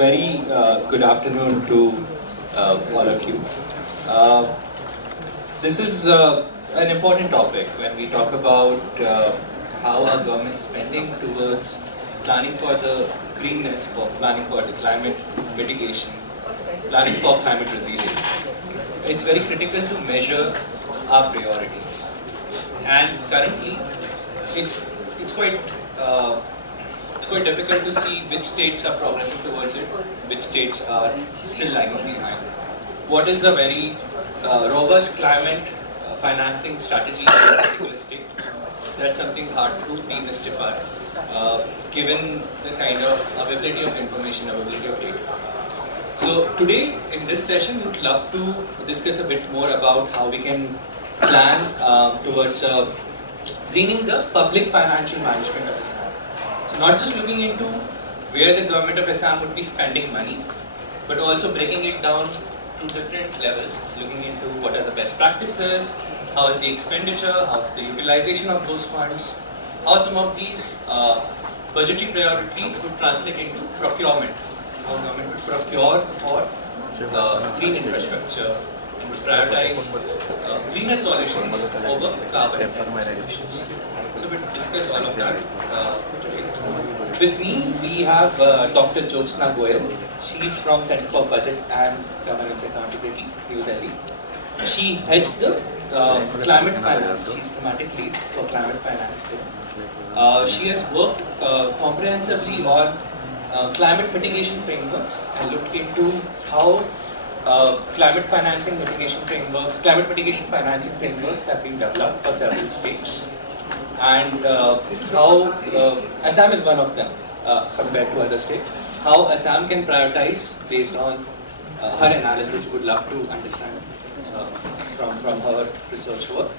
Very good afternoon to all of you. This is an important topic when we talk about how our government is spending towards planning for the greenness, for planning for the climate mitigation, planning for climate resilience. It's very critical to measure our priorities. And currently, it's quite difficult to see which states are progressing towards it, which states are still lagging behind. What is a very robust climate financing strategy in a particular state? That's something hard to demystify, given the kind of availability of information, availability of data. So today, in this session, we would love to discuss a bit more about how we can plan towards greening the public financial management of Assam. So not just looking into where the government of Assam would be spending money, but also breaking it down to different levels, looking into what are the best practices, how is the expenditure, how is the utilization of those funds, how some of these budgetary priorities would translate into procurement, how government would procure for green infrastructure and would prioritize greener solutions over carbon intensive solutions. So we'll discuss all of that today. With me, we have Dr. Jyotsna Goel. She's from Center for Budget and Governance Accountability, New Delhi. She heads the climate finance. She's thematic lead for climate finance there. She has worked comprehensively on climate mitigation frameworks and looked into how climate mitigation financing frameworks have been developed for several states, and how Assam is one of them compared to other states. How Assam can prioritize based on her analysis. We would love to understand from her research work.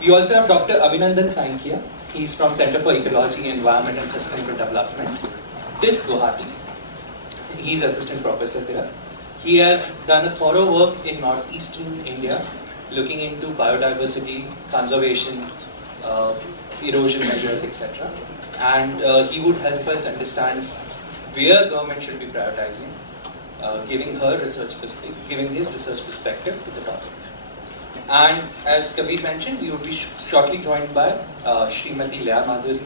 We also have Dr. Abhinandan Saikia. He's from Center for Ecology, Environment and Sustainable Development, TIS Guwahati. He's assistant professor there. He has done a thorough work in northeastern India, looking into biodiversity, conservation, erosion measures, etc. And he would help us understand where government should be prioritizing, giving his research perspective to the topic. And as Kabir mentioned, we would be shortly joined by Ms Laya Madduri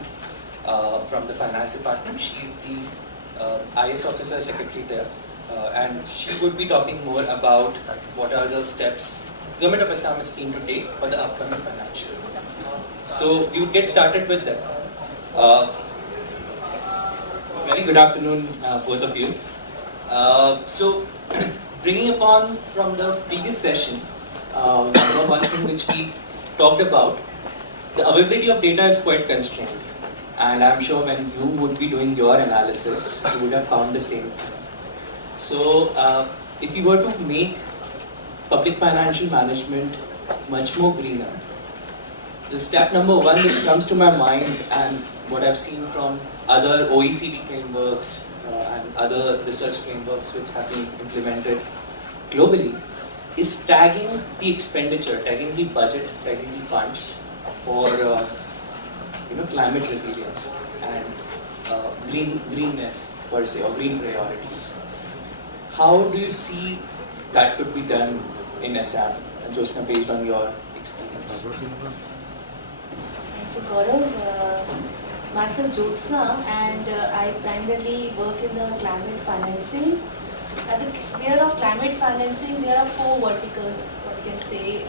from the Finance Department. She is the IS officer secretary there, and she would be talking more about what are the steps Government of Assam is keen to take for the upcoming financial year. So we would get started with them. Very good afternoon, both of you. So, bringing upon from the previous session, one thing which we talked about, the availability of data is quite constrained, and I'm sure when you would be doing your analysis, you would have found the same thing. So, if you were to make public financial management much more greener, the step number one which comes to my mind, and what I've seen from other OECD frameworks and other research frameworks which have been implemented globally, is tagging the expenditure, tagging the budget, tagging the funds for climate resilience and greenness per se, or green priorities. How do you see that could be done in Assam, Jyotsna, based on your experience? Thank you, Gaurav. Myself Jyotsna, and I primarily work in the climate financing. As a sphere of climate financing, there are four verticals, one can say.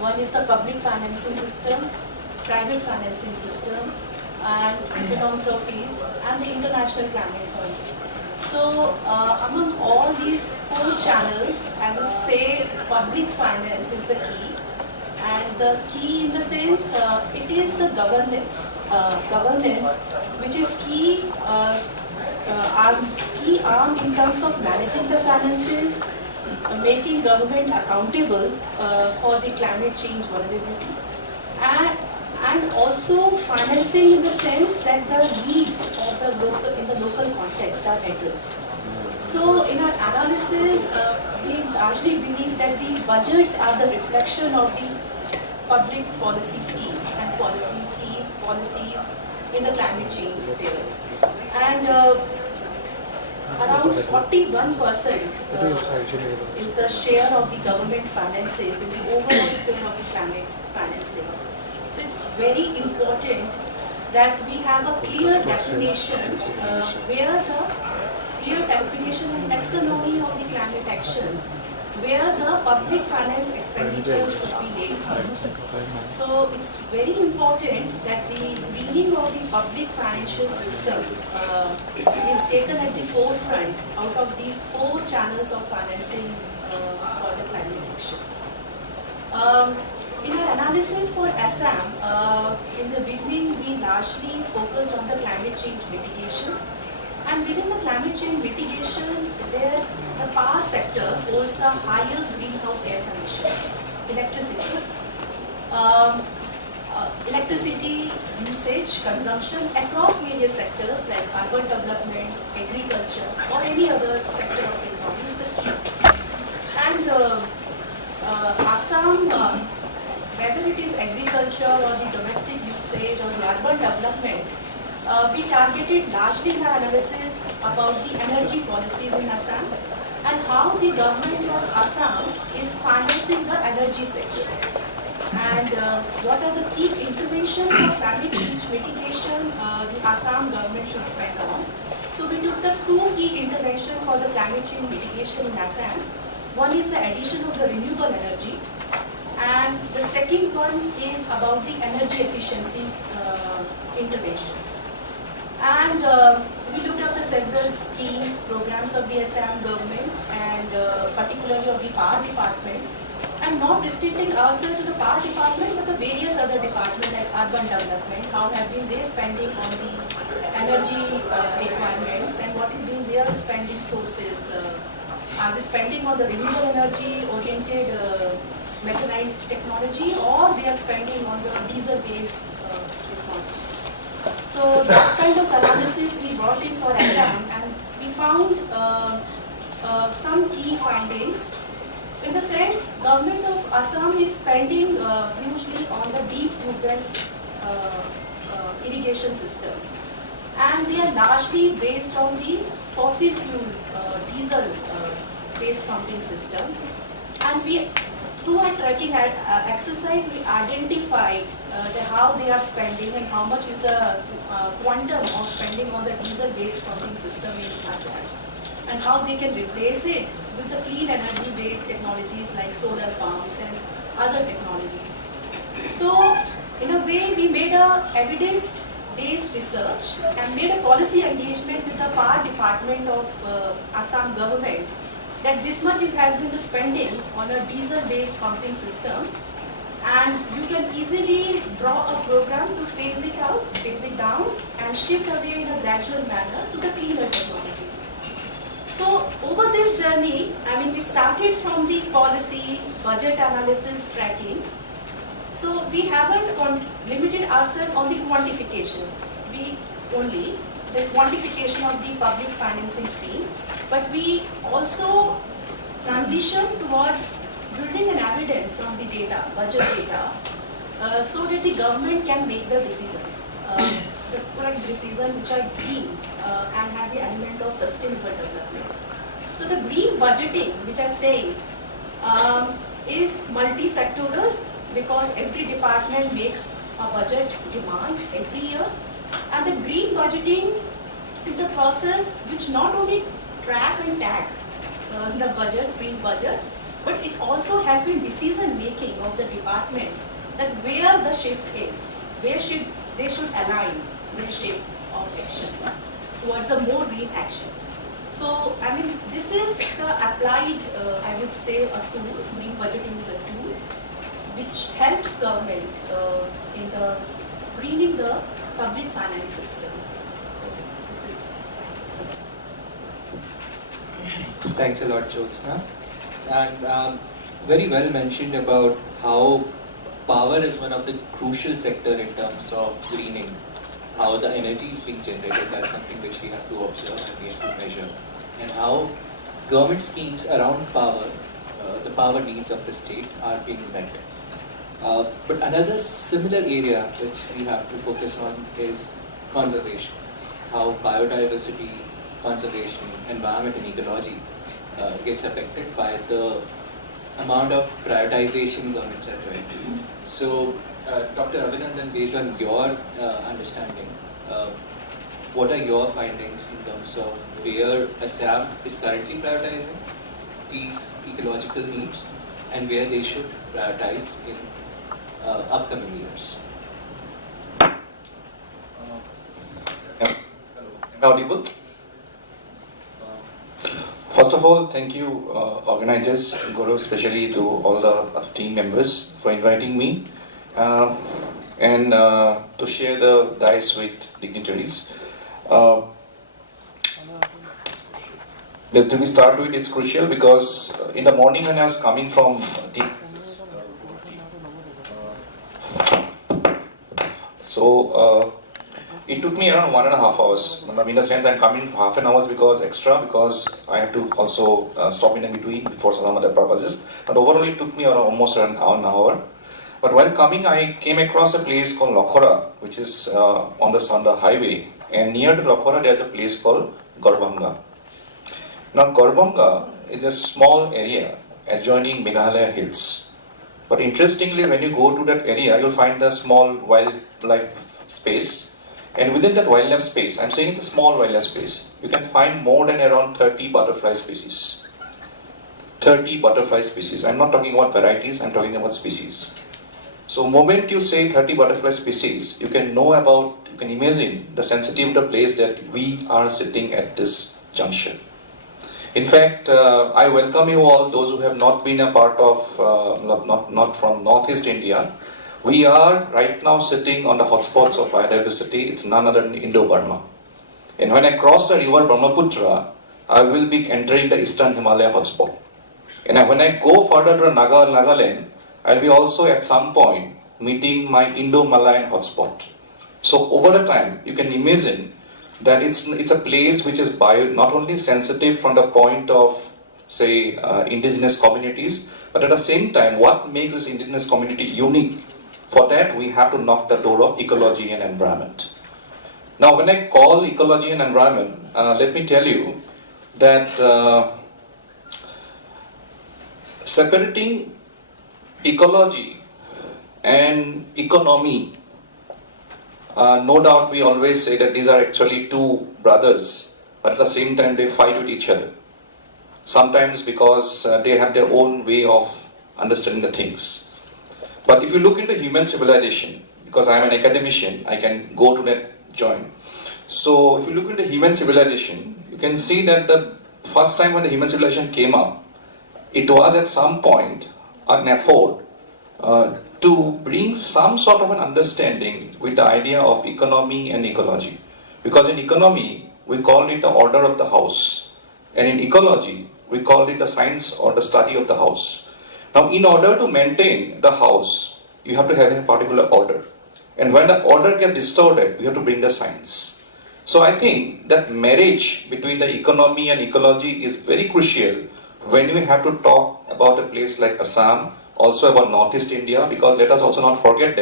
One is the public financing system, private financing system, and philanthropies, and the international climate funds. So, among all these four channels, I would say public finance is the key. And the key in the sense, it is the governance, which is key arm in terms of managing the finances, making government accountable for the climate change vulnerability, and also financing in the sense that the needs of the local context are addressed. So in our analysis, we largely believe that the budgets are the reflection of the public policy schemes and policies in the climate change sphere. And around 41% is the share of the government finances in the overall sphere of the climate financing. So it's very important that we have a clear definition and taxonomy of the climate actions, where the public finance expenditure should be laid out. So it's very important that the greening of the public financial system is taken at the forefront out of these 4 channels of financing for the climate actions. In our analysis for Assam, in the beginning we largely focused on the climate change mitigation. And within the climate change mitigation, the power sector holds the highest greenhouse gas emissions. Electricity. Electricity usage, consumption across various sectors like urban development, agriculture, or any other sector of the economy is the key. And Assam, whether it is agriculture or the domestic usage or the urban development, we targeted largely in our analysis about the energy policies in Assam and how the government of Assam is financing the energy sector. And what are the key interventions for climate change mitigation the Assam government should spend on. So we took the 2 key interventions for the climate change mitigation in Assam. One is the addition of the renewable energy, and the second one is about the energy efficiency interventions. And we looked at the several schemes, programs of the Assam government and particularly of the power department, and not restricting ourselves to the power department but the various other departments like urban development, how have been they spending on the energy requirements and what have been their spending sources. Are they spending on the renewable energy oriented mechanized technology, or they are spending on the diesel based technology. So that kind of analysis we brought in for Assam, and we found some key findings. In the sense, government of Assam is spending hugely on the deep well irrigation system, and they are largely based on the fossil fuel diesel based pumping system. And we, through our tracking exercise, we identified how they are spending and how much is the quantum of spending on the diesel-based pumping system in Assam, and how they can replace it with the clean energy-based technologies like solar pumps and other technologies. So, in a way, we made a evidence-based research and made a policy engagement with the power department of Assam government that this much has been the spending on a diesel-based pumping system, and you can easily draw a program to phase it out, phase it down, and shift away in a gradual manner to the cleaner technologies. So over this journey, we started from the policy, budget analysis, tracking. So we haven't limited ourselves on the quantification. The quantification of the public financing stream, but we also transition towards building an evidence from the data, budget data, so that the government can make the decisions, the correct decision which are green and have the element of sustainable development. So the green budgeting, which I say, is multi-sectoral because every department makes a budget demand every year. And the green budgeting is a process which not only track and tag the budgets, green budgets, but it also helps in decision making of the departments that where the shift is, where they should align their shift of actions towards a more green actions. So, this is the applied, I would say, a tool. Green budgeting is a tool which helps government in the greening the public finance system. So, this is. Thanks a lot, Jyotsna. And very well mentioned about how power is one of the crucial sector in terms of greening. How the energy is being generated, that's something which we have to observe and we have to measure. And how government schemes around power, the power needs of the state are being met. But another similar area which we have to focus on is conservation. How biodiversity conservation, environment and ecology gets affected by the amount of prioritization governments are doing. So, Dr. Abhinandan, based on your understanding, what are your findings in terms of where Assam is currently prioritizing these ecological needs and where they should prioritize in upcoming years? Audible? First of all, thank you, organizers, Gaurav, especially to all the other team members for inviting me and to share the dice with dignitaries. To be start with, it's crucial because in the morning when I was coming from it took me around 1.5 hours. In the sense, I'm coming half an hour because I have to also stop in between for some other purposes. But overall, it took me almost an hour. But while coming, I came across a place called Lokhora, which is on the highway. And near to Lokhora, there's a place called Garbhanga. Now, Garbhanga is a small area adjoining Meghalaya hills. But interestingly, when you go to that area, you'll find a small wildlife space. And within that wildlife space, I'm saying it's a small wildlife space, you can find more than around 30 butterfly species. 30 butterfly species. I'm not talking about varieties, I'm talking about species. So moment you say 30 butterfly species, you can imagine the sensitivity of the place that we are sitting at this juncture. In fact, I welcome you all, those who have not been a part of, not from Northeast India. We are right now sitting on the hotspots of biodiversity. It's none other than Indo-Burma. And when I cross the river Brahmaputra, I will be entering the Eastern Himalaya hotspot. And when I go further to Nagaland, I'll be also at some point meeting my Indo-Malayan hotspot. So over the time, you can imagine that it's a place which is not only sensitive from the point of, say, indigenous communities, but at the same time, what makes this indigenous community unique? For that, we have to knock the door of ecology and environment. Now, when I call ecology and environment, let me tell you that separating ecology and economy, no doubt we always say that these are actually two brothers, but at the same time they fight with each other. Sometimes because they have their own way of understanding the things. But if you look into human civilization, because I am an academician, I can go to that joint. So if you look into human civilization, you can see that the first time when the human civilization came up, it was at some point an effort to bring some sort of an understanding with the idea of economy and ecology. Because in economy, we call it the order of the house. And in ecology, we call it the science or the study of the house. Now, in order to maintain the house, you have to have a particular order. And when the order gets distorted, you have to bring the science. So I think that marriage between the economy and ecology is very crucial when we have to talk about a place like Assam, also about Northeast India, because let us also not forget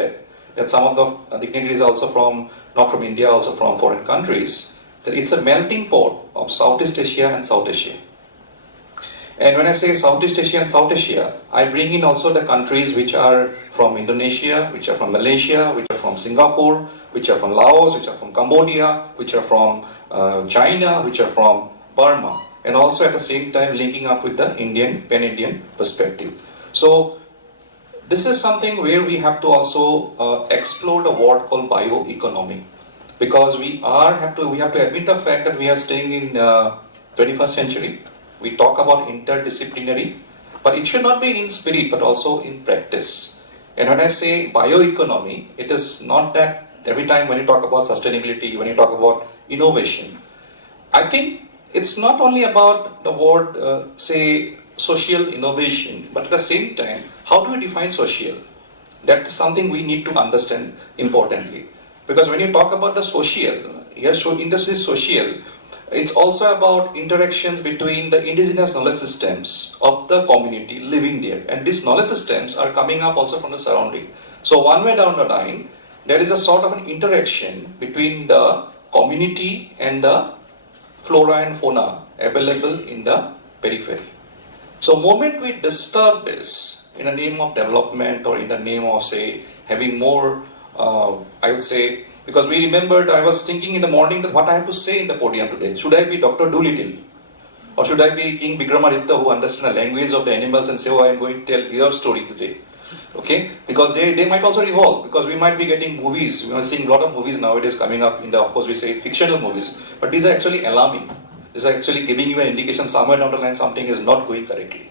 that some of the dignitaries are also not from India, also from foreign countries, that it's a melting pot of Southeast Asia and South Asia. And when I say Southeast Asia and South Asia, I bring in also the countries which are from Indonesia, which are from Malaysia, which are from Singapore, which are from Laos, which are from Cambodia, which are from China, which are from Burma. And also at the same time linking up with the pan-Indian perspective. So this is something where we have to also explore the word called bioeconomy. Because we have to admit the fact that we are staying in 21st century. We talk about interdisciplinary, but it should not be in spirit, but also in practice. And when I say bioeconomy, it is not that every time when you talk about sustainability, when you talk about innovation, I think it's not only about the word, say, social innovation, but at the same time, how do we define social? That's something we need to understand importantly. Because when you talk about the social, here in this is social, it's also about interactions between the indigenous knowledge systems of the community living there. And these knowledge systems are coming up also from the surrounding. So one way down the line, there is a sort of an interaction between the community and the flora and fauna available in the periphery. So moment we disturb this in the name of development or in the name of, say, having more, I would say, because we remembered, I was thinking in the morning that what I have to say in the podium today. Should I be Dr. Doolittle? Or should I be King Vikramaditya who understands the language of the animals and say, oh, I am going to tell your story today? Okay? Because they might also evolve, because we might be getting movies. We are seeing a lot of movies nowadays coming up in the, of course we say fictional movies, but these are actually alarming. These are actually giving you an indication somewhere down the line something is not going correctly.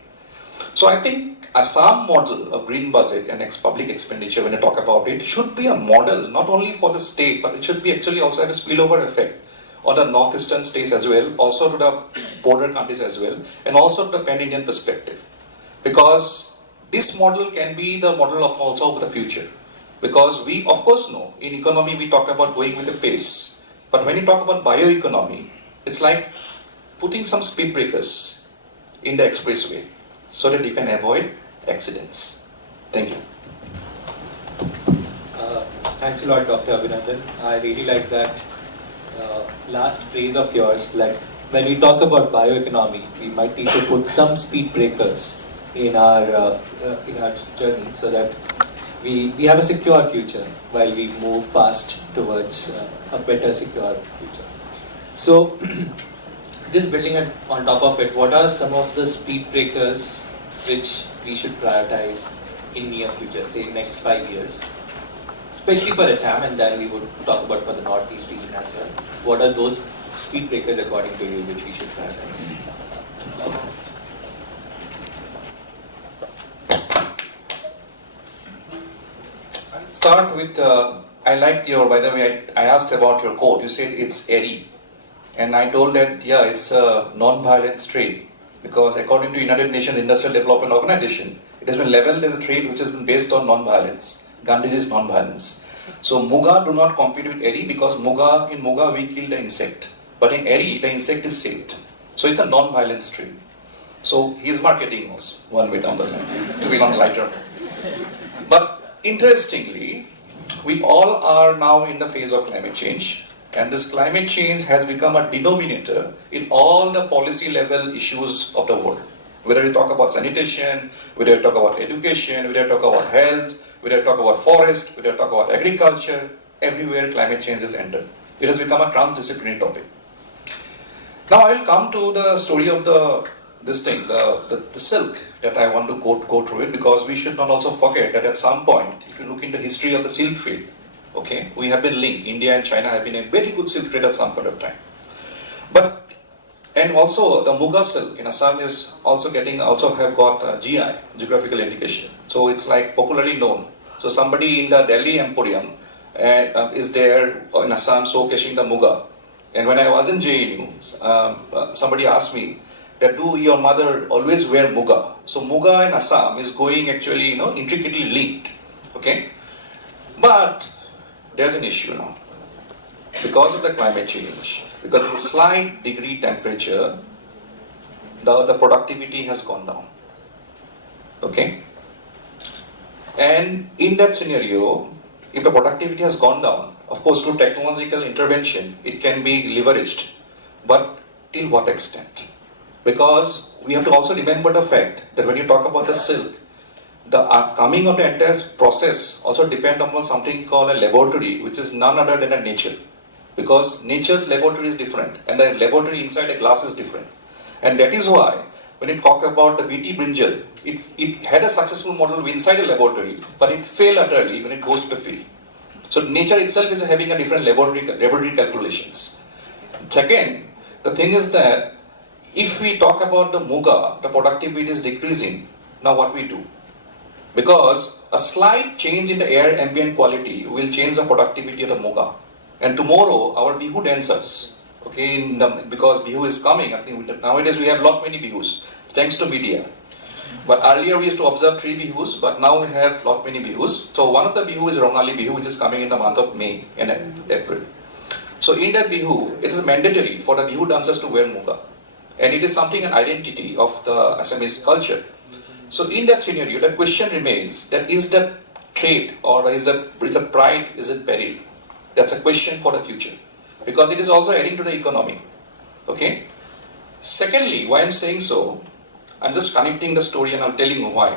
So I think Assam model of green budget and public expenditure, when I talk about it, should be a model not only for the state, but it should be actually also have a spillover effect on the northeastern states as well, also to the border countries as well, and also to the pan-Indian perspective. Because this model can be the model of also of the future. Because we of course know, in economy we talk about going with the pace. But when you talk about bioeconomy, it's like putting some speed breakers in the expressway so that you can avoid accidents. Thank you. Thanks a lot, Dr. Abhinandan. I really like that last phrase of yours. Like when we talk about bioeconomy, we might need to put some speed breakers in our journey so that we have a secure future while we move fast towards a better secure future. So, just building it on top of it, what are some of the speed breakers which we should prioritize in near future, say next 5 years? Especially for Assam, and then we would talk about for the Northeast region as well. What are those speed breakers according to you which we should prioritize? I'll start with, I liked your, by the way, I asked about your quote. You said it's airy. And I told that, yeah, it's a non-violent trade. Because according to United Nations Industrial Development Organization, it has been labeled as a trade which has been based on non-violence. Gandhiji's non-violence. So Muga do not compete with Eri because in Muga we kill the insect. But in Eri, the insect is saved. So it's a non-violence trade. So he is marketing us one way down the line, to be on lighter. But interestingly, we all are now in the phase of climate change. And this climate change has become a denominator in all the policy level issues of the world. Whether you talk about sanitation, whether you talk about education, whether you talk about health, whether you talk about forest, whether you talk about agriculture, everywhere climate change has entered. It has become a transdisciplinary topic. Now I will come to the story of the silk that I want to go through it, because we should not also forget that at some point, if you look into the history of the silk trade, okay, we have been linked. India and China have been a very good silk trade at some point of time. And also the Muga silk in Assam is also have got GI, geographical indication. So it's like popularly known. So somebody in the Delhi Emporium is there in Assam showcasing the Muga. And when I was in JNU, somebody asked me that do your mother always wear Muga? So Muga in Assam is going actually intricately linked. Okay, but there's an issue now. Because of the climate change, because of the slight degree temperature, the productivity has gone down. Okay? And in that scenario, if the productivity has gone down, of course through technological intervention, it can be leveraged. But till what extent? Because we have to also remember the fact that when you talk about the silk, the coming of the entire process also depends upon something called a laboratory, which is none other than a nature. Because nature's laboratory is different, and the laboratory inside a glass is different. And that is why, when you talk about the BT brinjal, it had a successful model inside a laboratory, but it failed utterly when it goes to the field. So nature itself is having a different laboratory calculations. Second, the thing is that if we talk about the Muga, the productivity is decreasing. Now what we do? Because a slight change in the air ambient quality will change the productivity of the Muga. And tomorrow, our Bihu dancers, okay, because Bihu is coming, I think nowadays we have lot many Bihus, thanks to media. But earlier we used to observe 3 Bihus, but now we have lot many Bihus. So one of the Bihu is Rongali Bihu, which is coming in the month of May and April. So in that Bihu, it is mandatory for the Bihu dancers to wear Muga. And it is something, an identity of the Assamese culture. So in that scenario, the question remains that is that trade or is that pride, is it peril? That's a question for the future. Because it is also adding to the economy. Okay. Secondly, why I'm saying so, I'm just connecting the story and I'm telling you why.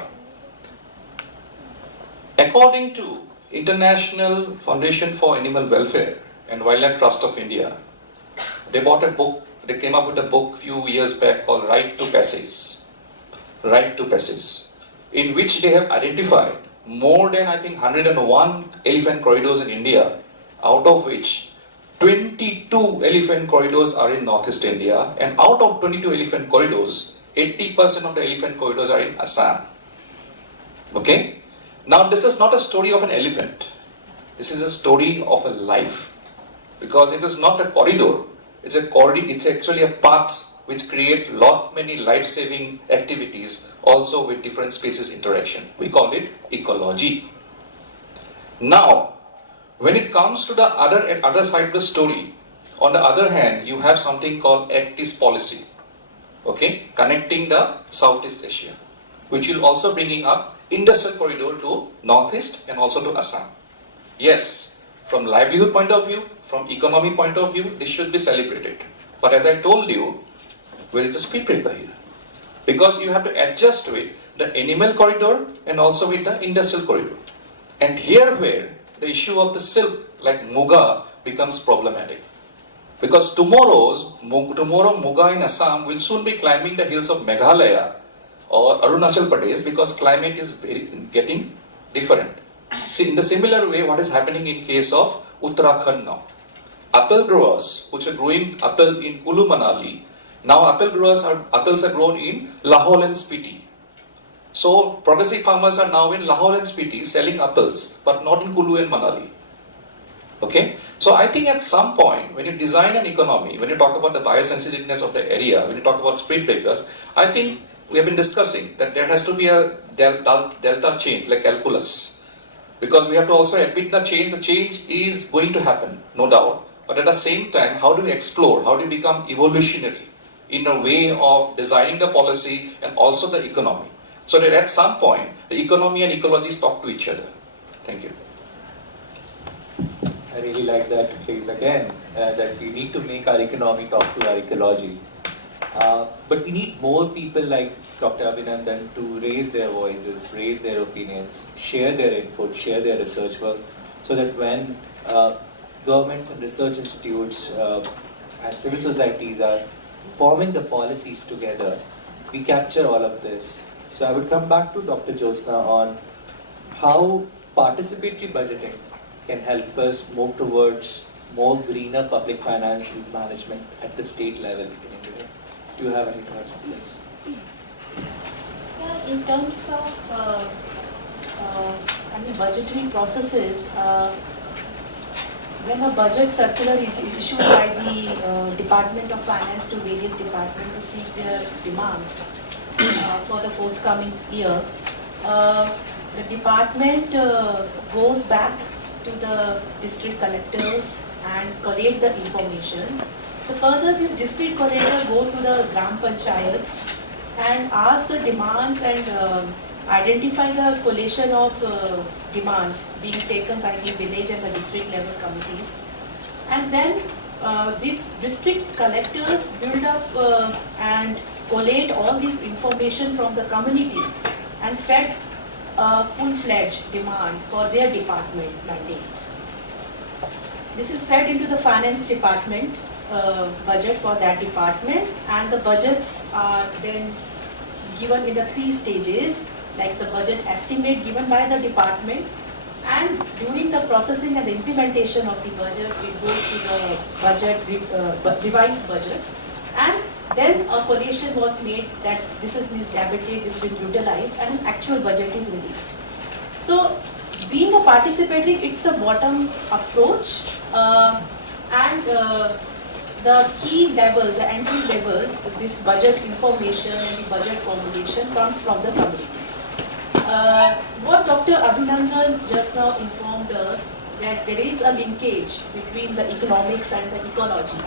According to International Foundation for Animal Welfare and Wildlife Trust of India, they bought a book, they came up with a book few years back called Right to Passage. Right to Passage, in which they have identified more than I think 101 elephant corridors in India, out of which 22 elephant corridors are in Northeast India, and out of 22 elephant corridors, 80% of the elephant corridors are in Assam. Okay? Now this is not a story of an elephant. This is a story of a life. Because it is not a corridor, it's actually a path which create many life-saving activities also with different species interaction. We call it ecology. Now, when it comes to the other side of the story, on the other hand, you have something called Act East policy, okay, connecting the Southeast Asia, which will also bringing up industrial corridor to Northeast and also to Assam. Yes, from livelihood point of view, from economy point of view, this should be celebrated. But as I told you, where is the speed breaker here? Because you have to adjust with the animal corridor and also with the industrial corridor. And here where the issue of the silk like Muga becomes problematic. Because tomorrow Muga in Assam will soon be climbing the hills of Meghalaya or Arunachal Pradesh because climate is getting different. See, in the similar way, what is happening in case of Uttarakhand now? Apple growers, which are growing apple in Kulu Manali, now apples are grown in Lahore and Spiti. So progressive farmers are now in Lahore and Spiti selling apples, but not in Kulu and Manali. Okay? So I think at some point, when you design an economy, when you talk about the biosensitiveness of the area, when you talk about speed breakers, I think we have been discussing that there has to be a delta change, like calculus. Because we have to also admit the change is going to happen, no doubt. But at the same time, how do we explore, how do we become evolutionary in a way of designing the policy and also the economy? So that at some point, the economy and ecologies talk to each other. Thank you. I really like that phrase again, that we need to make our economy talk to our ecology. But we need more people like Dr. Abhinandan to raise their voices, raise their opinions, share their input, share their research work, so that when governments and research institutes and civil societies are forming the policies together, we capture all of this. So I would come back to Dr. Jyotsna on how participatory budgeting can help us move towards more greener public financial management at the state level in India. Do you have any thoughts on this? In terms of budgetary processes, when a budget circular is issued by the Department of Finance to various departments to seek their demands for the forthcoming year, the department goes back to the district collectors and collect the information. Further, this district collector go to the Gram Panchayats and ask the demands and identify the collation of demands being taken by the village and the district level committees. And then these district collectors build up and collate all this information from the community and fed a full-fledged demand for their department mandates. This is fed into the finance department budget for that department, and the budgets are then given in the 3 stages, like the budget estimate given by the department, and during the processing and the implementation of the budget, it goes to the budget revised budgets, and then a collation was made that this is debited, this is utilized, and an actual budget is released. So, being a participatory, it's a bottom approach, and the key level, the entry level, this budget information and the budget formulation comes from the community. What Dr. Abhinandan just now informed us, that there is a linkage between the economics and the ecology.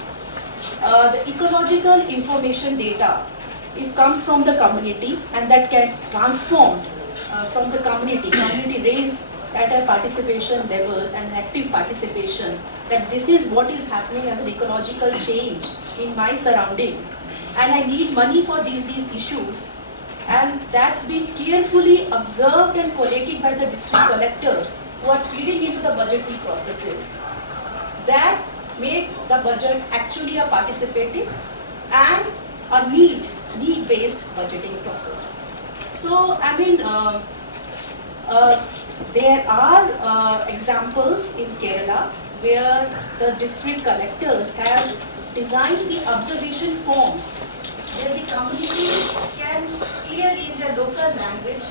The ecological information data, it comes from the community and that can transform from the community raise at a participation level and active participation that this is what is happening as an ecological change in my surrounding and I need money for these issues, and that's been carefully observed and collated by the district collectors who are feeding into the budgeting processes that make the budget actually a participative and a need-based budgeting process. So, I mean, there are examples in Kerala where the district collectors have designed the observation forms where the community can clearly in their local language,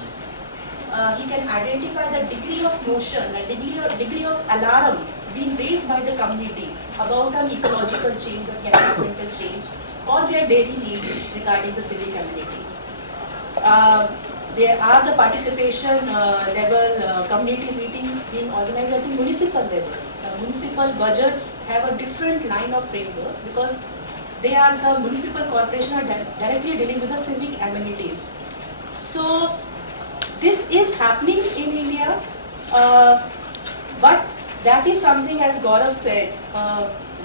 he can identify the degree of motion, the degree of alarm being raised by the communities about an ecological change or environmental change or their daily needs regarding the civic amenities. There are the participation level community meetings being organized at the municipal level. Municipal budgets have a different line of framework because they are the municipal corporation are directly dealing with the civic amenities. So this is happening in India, but that is something, as Gaurav said,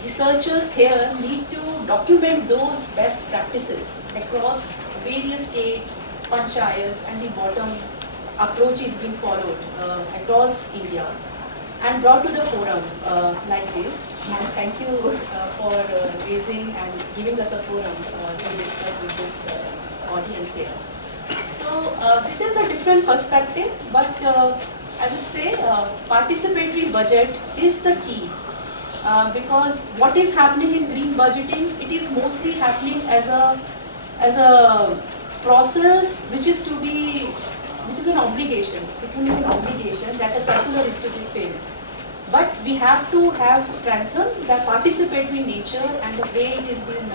researchers here need to document those best practices across various states, panchayats, and the bottom approach is being followed across India and brought to the forum like this. And thank you for raising and giving us a forum to discuss with this audience here. So this is a different perspective, but I would say participatory budget is the key because what is happening in green budgeting, it is mostly happening as a process which is an obligation, becoming an obligation that a circular is to be filled. But we have to have strengthened the participatory nature and the way it is being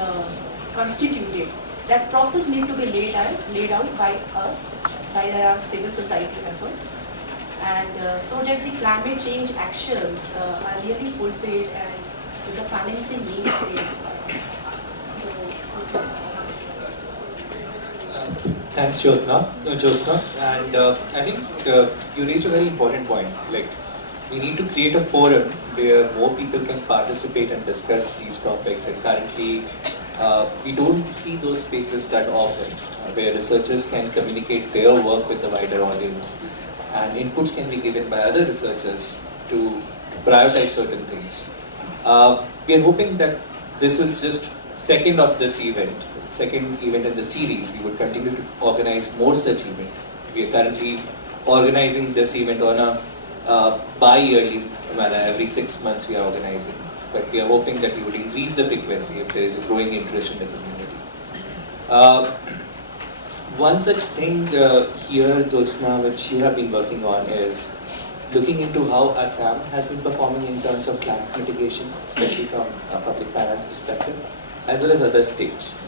constituted. That process need to be laid out by us, by our civil society efforts, and so that the climate change actions are really fulfilled and the financing needs being. So this is. Thanks, Jyotsna. And I think you raised a very important point. Like, we need to create a forum where more people can participate and discuss these topics. And currently, we don't see those spaces that often, where researchers can communicate their work with the wider audience, and inputs can be given by other researchers to prioritize certain things. We are hoping that this is just second event in the series. We would continue to organize more such events. We are currently organizing this event on a bi-yearly manner. Every 6 months we are organizing. But we are hoping that we would increase the frequency if there is a growing interest in the community. One such thing here, Jyotsna, which you have been working on is looking into how Assam has been performing in terms of climate mitigation, especially from a public finance perspective, as well as other states.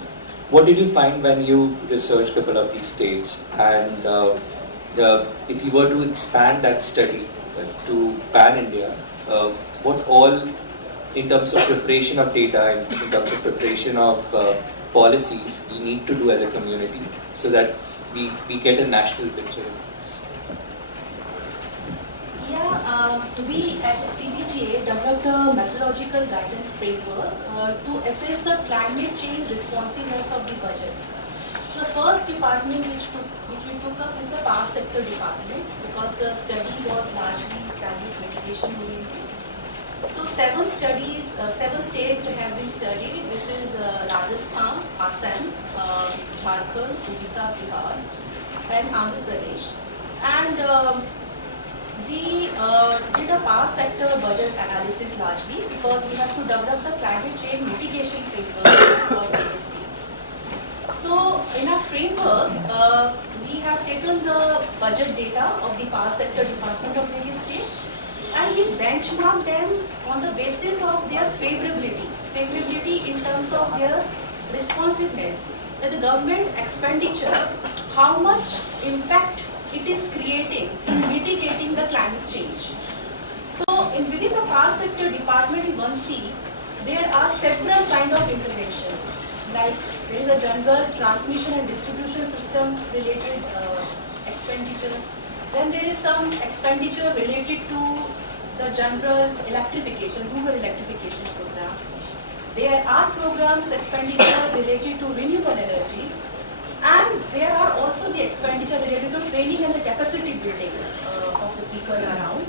What did you find when you researched a couple of these states? And if you were to expand that study to pan-India, what all, in terms of preparation of data and in terms of preparation of policies, we need to do as a community so that we get a national picture of this? Yeah, we at CBGA developed a methodological guidance framework to assess the climate change responsiveness of the budgets. The first department which we took up is the power sector department because the study was largely climate mitigation oriented. So 7 states have been studied. This is Rajasthan, Assam, Jharkhand, Odisha, Bihar, and Andhra Pradesh. And we did a power sector budget analysis largely because we have to develop the climate change mitigation framework for various states. So in our framework, we have taken the budget data of the power sector department of various states and we benchmark them on the basis of their favorability in terms of their responsiveness, that the government expenditure, how much impact it is creating in mitigating the climate change. So within the power sector department in 1C, there are several kind of intervention. Like there is a general transmission and distribution system related expenditure. Then there is some expenditure related to the general electrification, rural electrification program. There are programs expenditure related to renewable energy, and there are also the expenditure related to training and the capacity building of the people around.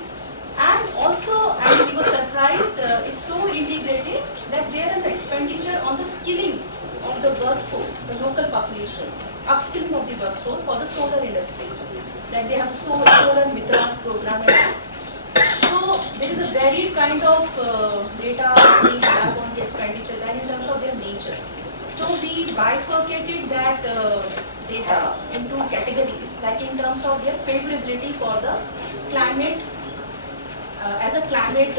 And also, and we were surprised, it's so integrated that there is an expenditure on the skilling of the workforce, the local population, upskilling of the workforce for the solar industry. Like they have the solar Mitras program. So there is a varied kind of data we have on the expenditure and in terms of their nature. So we bifurcated that data into categories, like in terms of their favorability for the climate, as a climate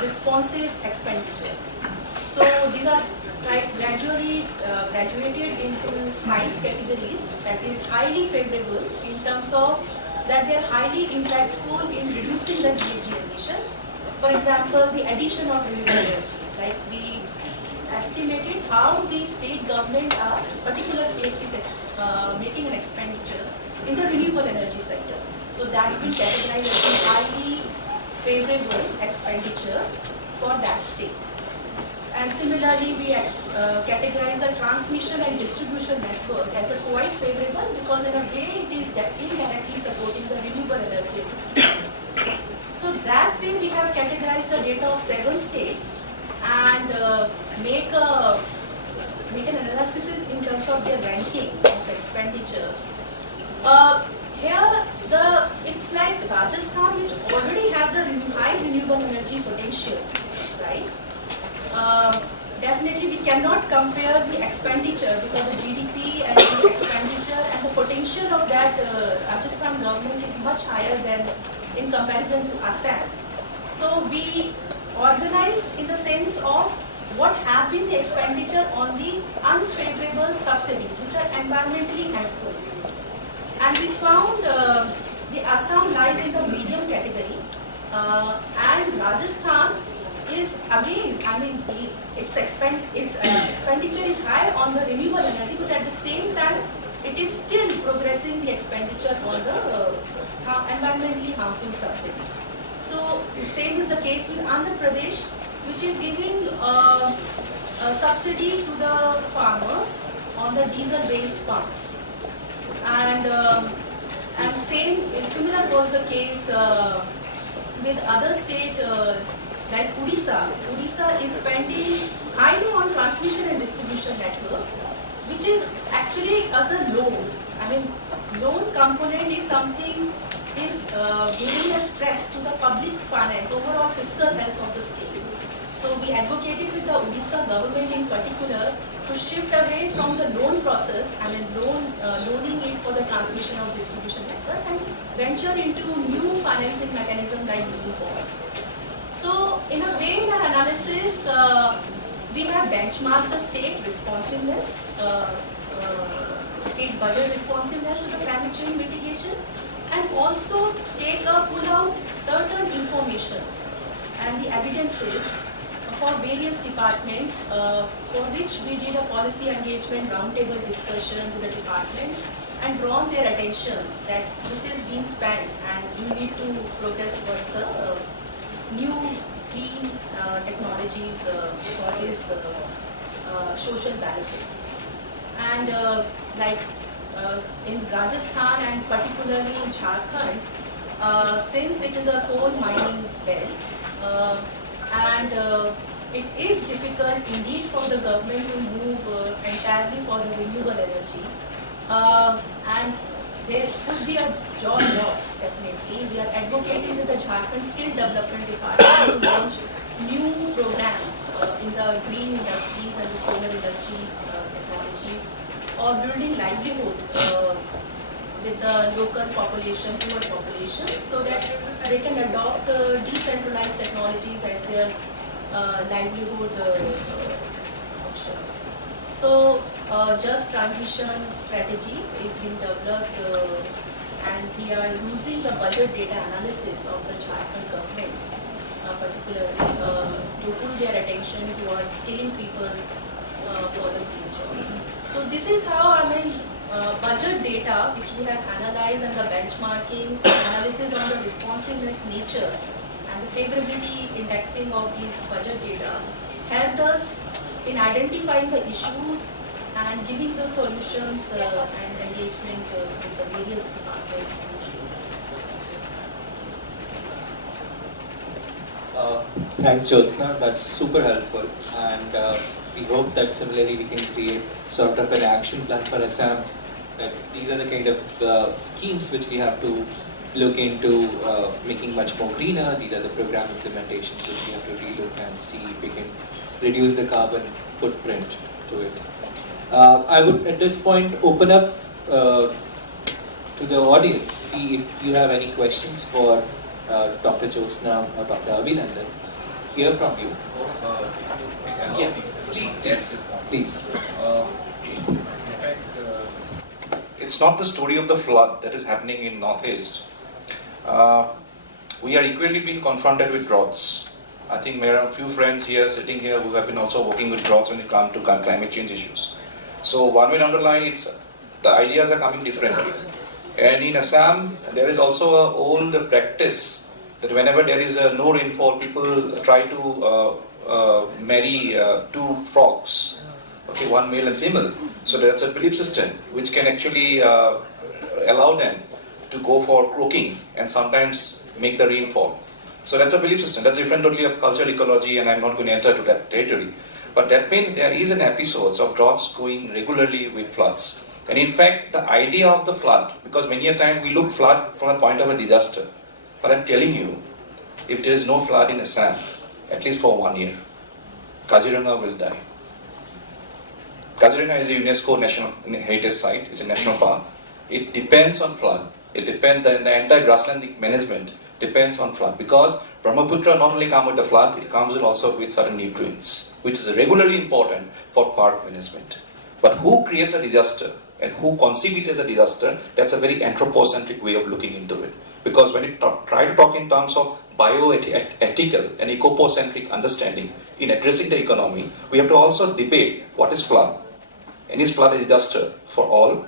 responsive expenditure. So these are gradually graduated into 5 categories, that is highly favorable in terms of that they are highly impactful in reducing the GHG emission. For example, the addition of renewable energy, like we estimated how the state government, particular state is making an expenditure in the renewable energy sector. So that's been categorized as a highly favorable expenditure for that state. And similarly, we categorize the transmission and distribution network as a quite favorable because in a way it is indirectly supporting the renewable energy distribution. So that way we have categorized the data of 7 states and make an analysis in terms of their ranking of expenditure. Here, it's like Rajasthan, which already have the high renewable energy potential, right? Definitely we cannot compare the expenditure because the GDP and the expenditure and the potential of that Rajasthan government is much higher than in comparison to Assam. So we organized in the sense of what have been the expenditure on the unfavorable subsidies which are environmentally harmful. And we found the Assam lies in the medium category and Rajasthan is again, I mean, its expenditure is high on the renewable energy, but at the same time, it is still progressing the expenditure on the environmentally harmful subsidies. So the same is the case with Andhra Pradesh, which is giving a subsidy to the farmers on the diesel-based pumps, and similar was the case with other state. Like Odisha. Odisha is spending highly on transmission and distribution network, which is actually as a loan. I mean, loan component is something is giving a stress to the public finance, overall fiscal health of the state. So we advocated with the Odisha government in particular to shift away from the loan process, I mean loaning it for the transmission of distribution network and venture into new financing mechanism like blue bonds. So, in a way, in our analysis, we have benchmarked the state responsiveness, state budget responsiveness to the climate change mitigation, and also pull out certain informations and the evidences for various departments, for which we did a policy engagement roundtable discussion with the departments and drawn their attention that this is being spent and you need to progress towards the new clean technologies for these social benefits. And in Rajasthan and particularly in Jharkhand, since it is a coal mining belt and it is difficult indeed for the government to move entirely for the renewable energy and there could be a job loss, definitely. We are advocating with the Jharkhand Skill Development Department to launch new programs in the green industries and the solar industries technologies, or building livelihood with the local population, poor population, so that they can adopt decentralized technologies as their livelihood options. So, just transition strategy is being developed and we are using the budget data analysis of the Jharkhand government particularly to pull their attention towards skilling people for the green jobs. So this is how, I mean, budget data which we have analyzed and the benchmarking, analysis on the responsiveness nature and the favorability indexing of these budget data helped us in identifying the issues and giving the solutions and engagement with the various departments and states. Thanks, Jyotsna. That's super helpful, and we hope that similarly we can create sort of an action plan for Assam. That these are the kind of schemes which we have to look into making much more greener. These are the program implementations which we have to relook and see if we can reduce the carbon footprint to it. I would at this point open up to the audience, see if you have any questions for Dr. Jyotsna or Dr. Abhinandan. Hear from you. Yeah, please, yes, please. In fact, it's not the story of the flood that is happening in Northeast. We are equally being confronted with droughts. I think there are a few friends here, sitting here, who have been also working with droughts when it comes to climate change issues. So one will underline, the ideas are coming differently. And in Assam, there is also an old practice that whenever there is no rainfall, people try to marry two frogs, okay, one male and female. So that's a belief system which can actually allow them to go for croaking and sometimes make the rainfall. So that's a belief system. That's different totally of cultural ecology, and I'm not going to enter to that territory. But that means there is an episode of droughts going regularly with floods. And in fact, the idea of the flood, because many a time we look flood from a point of a disaster. But I'm telling you, if there is no flood in Assam, at least for 1 year, Kaziranga will die. Kaziranga is a UNESCO National Heritage Site. It's a national park. It depends on flood. It depends, the entire grassland management depends on flood, because Brahmaputra not only comes with the flood, it comes also with certain nutrients, which is regularly important for park management. But who creates a disaster and who conceives it as a disaster, that's a very anthropocentric way of looking into it. Because when you try to talk in terms of bioethical and ecopocentric understanding in addressing the economy, we have to also debate what is flood. And is flood a disaster for all?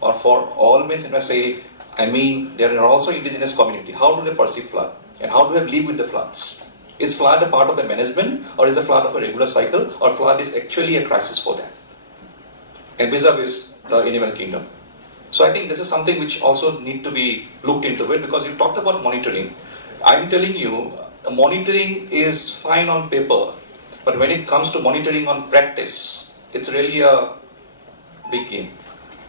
Or for all means, when I say, I mean there are also indigenous community. How do they perceive flood? And how do they live with the floods? Is flood a part of the management, or is a flood of a regular cycle, or flood is actually a crisis for them? And vis-a-vis the animal kingdom. So I think this is something which also need to be looked into it, because you talked about monitoring. I'm telling you, monitoring is fine on paper, but when it comes to monitoring on practice, it's really a big game.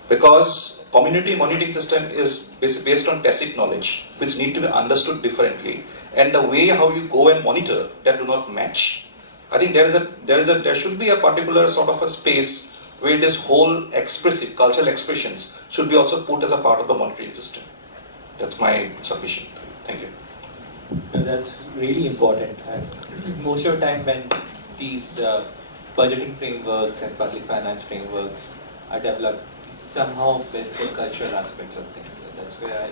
Because community monitoring system is based on tacit knowledge, which need to be understood differently, and the way how you go and monitor that do not match. I think there should be a particular sort of a space where this whole expressive cultural expressions should be also put as a part of the monitoring system. That's my submission. Thank you. That's really important. And most of the time when these budgeting frameworks and public finance frameworks are developed, somehow miss the cultural aspects of things. So that's where I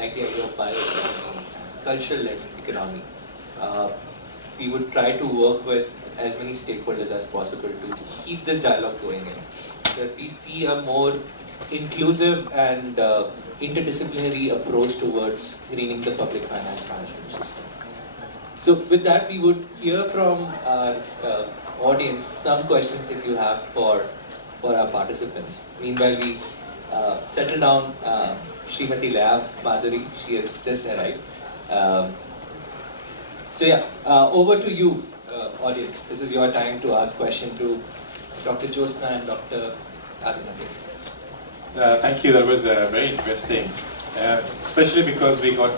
like the idea of bioeconomy, cultural economy. We would try to work with as many stakeholders as possible to keep this dialogue going in, so that we see a more inclusive and interdisciplinary approach towards greening the public finance management system. So with that, we would hear from our audience some questions if you have for our participants. Meanwhile, we settle down Ms Laya Madduri. She has just arrived. So yeah, over to you, audience. This is your time to ask question to Dr. Jyotsna and Dr. Abhinandan. Thank you. That was very interesting, especially because we got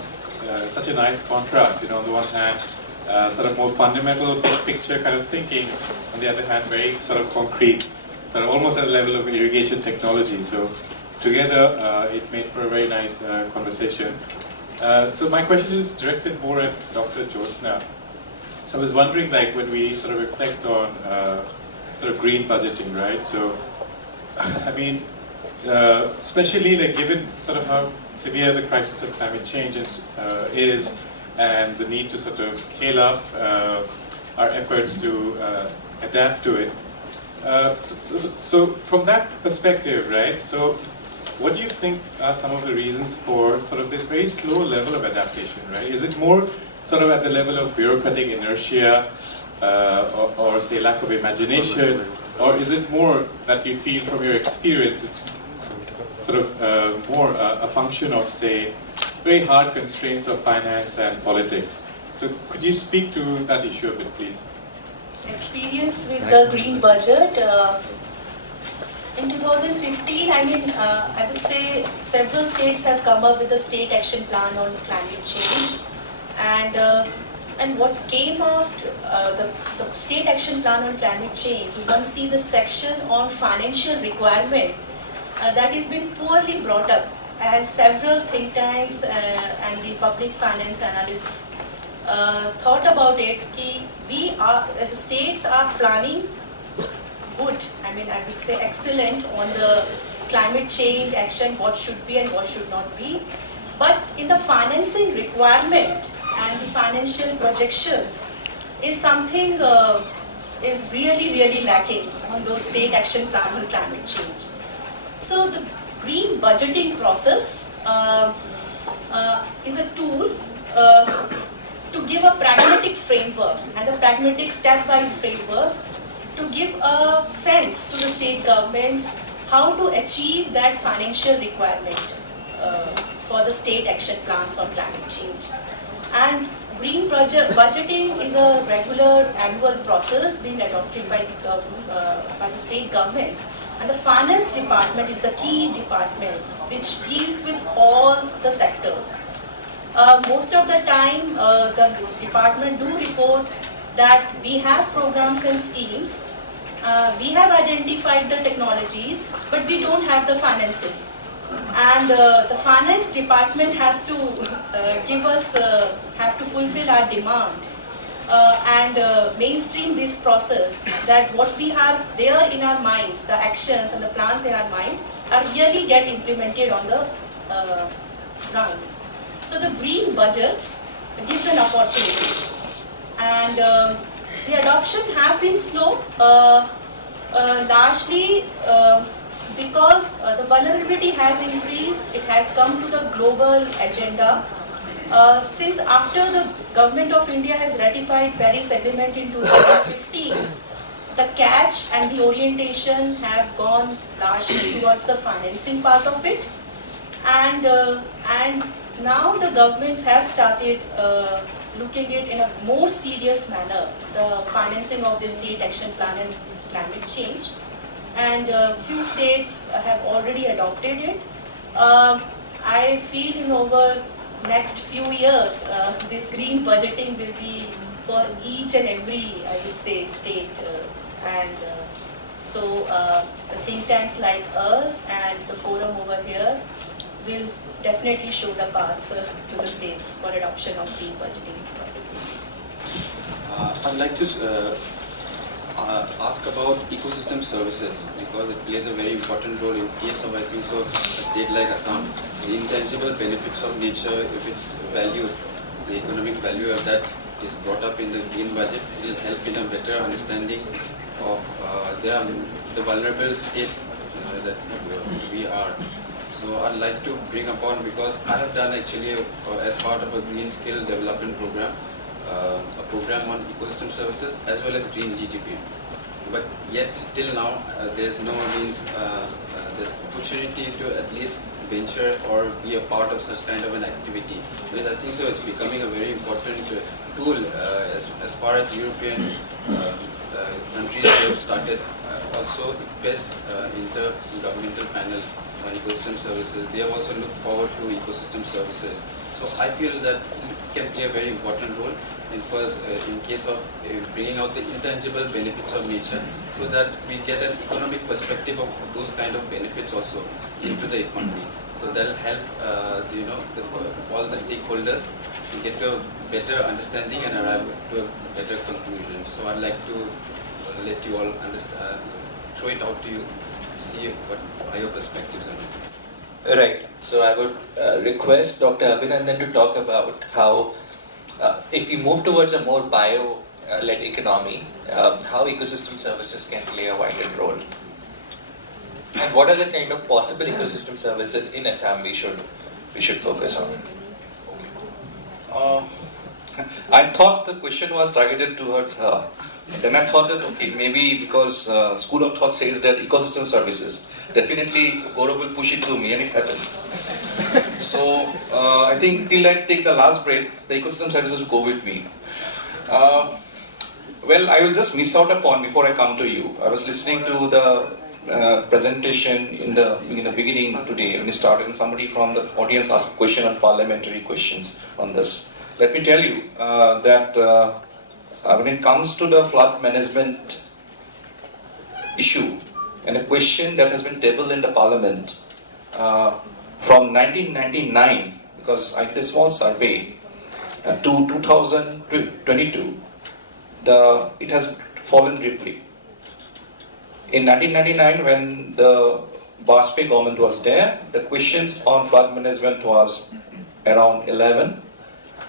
such a nice contrast. On the one hand, sort of more fundamental, big picture kind of thinking. On the other hand, very sort of concrete, sort of almost at the level of irrigation technology. So together, it made for a very nice conversation. So my question is directed more at Dr. Jyotsna. So I was wondering, like, when we sort of reflect on sort of green budgeting, right? So, I mean, especially like given sort of how severe the crisis of climate change is, and the need to sort of scale up our efforts to adapt to it. So from that perspective, right? So what do you think are some of the reasons for sort of this very slow level of adaptation, right? Is it more sort of at the level of bureaucratic inertia, or say lack of imagination, or is it more that you feel from your experience it's sort of more a function of, say, very hard constraints of finance and politics? So could you speak to that issue a bit, please? Experience with the green budget. In 2015, I would say several states have come up with a state action plan on climate change. And what came after the state action plan on climate change, you can see the section on financial requirement that has been poorly brought up, and several think tanks and the public finance analysts thought about it. We are, as states, are planning good, I would say excellent on the climate change action, what should be and what should not be. But in the financing requirement and the financial projections is something is really lacking on those state action plan on climate change. So the green budgeting process is a tool to give a pragmatic framework and a pragmatic stepwise framework to give a sense to the state governments how to achieve that financial requirement for the state action plans on climate change. And green budgeting is a regular annual process being adopted by the state governments. And the finance department is the key department which deals with all the sectors. Most of the time, the department do report that we have programs and schemes, we have identified the technologies, but we don't have the finances. And the finance department has to have to fulfill our demand and mainstream this process, that what we have there in our minds, the actions and the plans in our mind, are really get implemented on the ground. So the green budgets gives an opportunity, and the adoption have been slow, largely because the vulnerability has increased. It has come to the global agenda. Since after the Government of India has ratified Paris Agreement in 2015, the catch and the orientation have gone largely towards the financing part of it, and now the governments have started looking at it in a more serious manner, the financing of the state action plan and climate change, and few states have already adopted it. I feel in over next few years, this green budgeting will be for each and every, I would say, state, so the think tanks like us and the forum over here will definitely show the path to the states for adoption of green budgeting processes. I'd like to ask about ecosystem services, because it plays a very important role in case of, I think so, a state like Assam. The intangible benefits of nature, if it's valued, the economic value of that is brought up in the green budget, it will help in a better understanding of the vulnerable state that we are. So I'd like to bring upon, because I have done actually as part of a green skill development program, a program on ecosystem services as well as green GDP. But yet till now there's no means, there's opportunity to at least venture or be a part of such kind of an activity. Because I think so it's becoming a very important tool as far as European countries have started also best intergovernmental panel on ecosystem services. They have also looked forward to ecosystem services. So I feel that it can play a very important role in case of bringing out the intangible benefits of nature, so that we get an economic perspective of those kind of benefits also into the economy. So that will help all the stakeholders to get a better understanding and arrive to a better conclusion. So I'd like to let you all understand, throw it out to you, see what are your perspectives on it. Right. So I would request Dr. Abhinandan to talk about how, if we move towards a more bio-led economy, how ecosystem services can play a vital role. And what are the kind of possible ecosystem services in Assam we should focus on? I thought the question was targeted towards her. Then I thought that, okay, maybe because School of Thought says that ecosystem services, definitely Gaurav will push it to me, and it happened. So I think till I take the last breath, the ecosystem services will go with me. Well, I will just miss out a point before I come to you. I was listening to the presentation in the beginning today when you started, and somebody from the audience asked a question on parliamentary questions on this. Let me tell you that when it comes to the flood management issue and a question that has been tabled in the parliament from 1999, because I did a small survey, to 2022, it has fallen deeply. In 1999, when the Bajpayee government was there, the questions on flood management was around 11.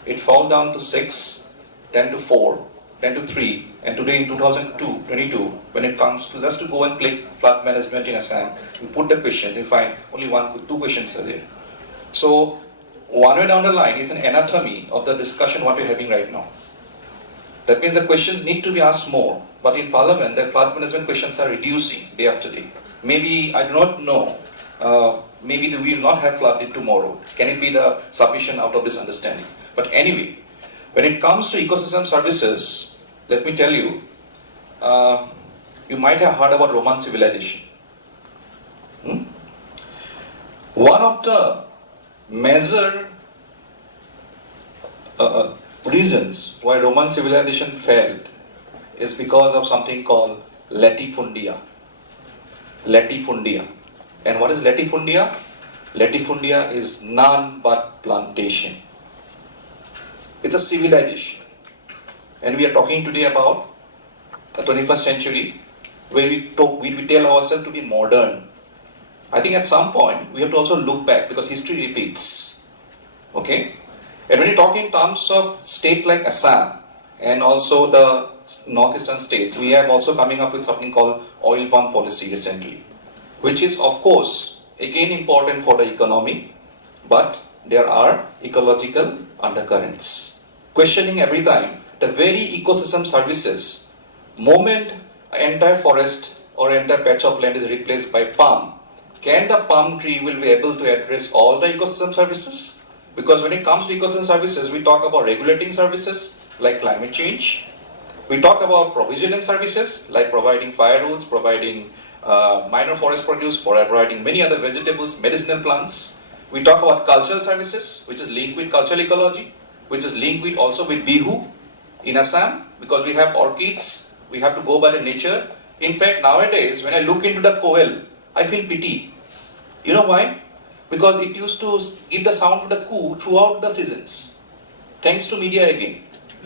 It fell down to 6, then to 4, then to 3, and today in 2022, when it comes to just to go and click flood management in Assam, we put the questions, we find only 2 questions are there. So, one way down the line, it's an anatomy of the discussion what we're having right now. That means the questions need to be asked more, but in Parliament, the flood management questions are reducing day after day. Maybe, I do not know, maybe we will not have flooded tomorrow. Can it be the submission out of this understanding? But anyway, when it comes to ecosystem services, let me tell you, you might have heard about Roman civilization. One of the major reasons why Roman civilization failed is because of something called latifundia. Latifundia. And what is latifundia? Latifundia is none but plantation. It's a civilization. And we are talking today about the 21st century, where we tell ourselves to be modern. I think at some point we have to also look back, because history repeats. Okay? And when you talk in terms of state like Assam and also the northeastern states, we have also coming up with something called oil palm policy recently, which is of course again important for the economy, but there are ecological undercurrents. Questioning every time the very ecosystem services, moment an entire forest or entire patch of land is replaced by palm, can the palm tree will be able to address all the ecosystem services? Because when it comes to ecosystem services, we talk about regulating services like climate change. We talk about provisioning services like providing firewoods, providing minor forest produce, providing many other vegetables, medicinal plants. We talk about cultural services, which is linked with cultural ecology, which is linked with also with bihu in Assam, because we have orchids, we have to go by the nature. In fact, nowadays, when I look into the Goel, I feel pity. You know why? Because it used to give the sound of the coo throughout the seasons. Thanks to media again,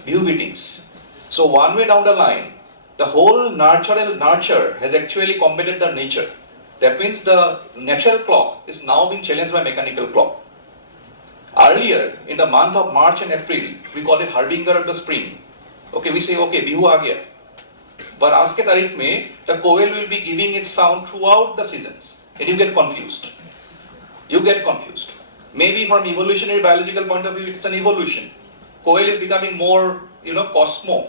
bihu beatings. So one way down the line, the whole nurture has actually combated the nature. That means the natural clock is now being challenged by mechanical clock. Earlier, in the month of March and April, we call it harbinger of the spring. Okay, we say, okay, bihu aa gaya. But आज के तारीख में, the Goel will be giving its sound throughout the seasons. And you get confused. You get confused. Maybe from evolutionary biological point of view, it's an evolution. Goel is becoming more, cosmo.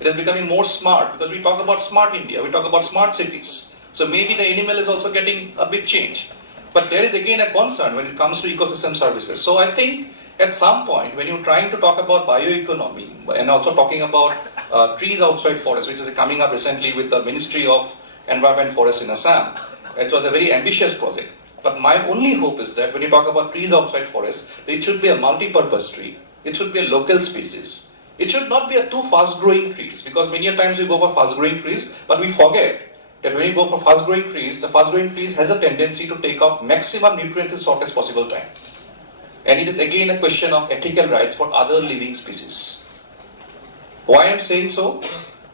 It is becoming more smart, because we talk about smart India, we talk about smart cities. So maybe the animal is also getting a bit changed. But there is again a concern when it comes to ecosystem services. So I think at some point, when you're trying to talk about bioeconomy and also talking about trees outside forest, which is coming up recently with the Ministry of Environment Forest in Assam, it was a very ambitious project. But my only hope is that when you talk about trees outside forest, it should be a multi-purpose tree. It should be a local species. It should not be a too fast-growing trees, because many a times we go for fast-growing trees, but we forget that when you go for fast-growing trees, the fast-growing trees has a tendency to take up maximum nutrients in shortest possible time. And it is again a question of ethical rights for other living species. Why I am saying so?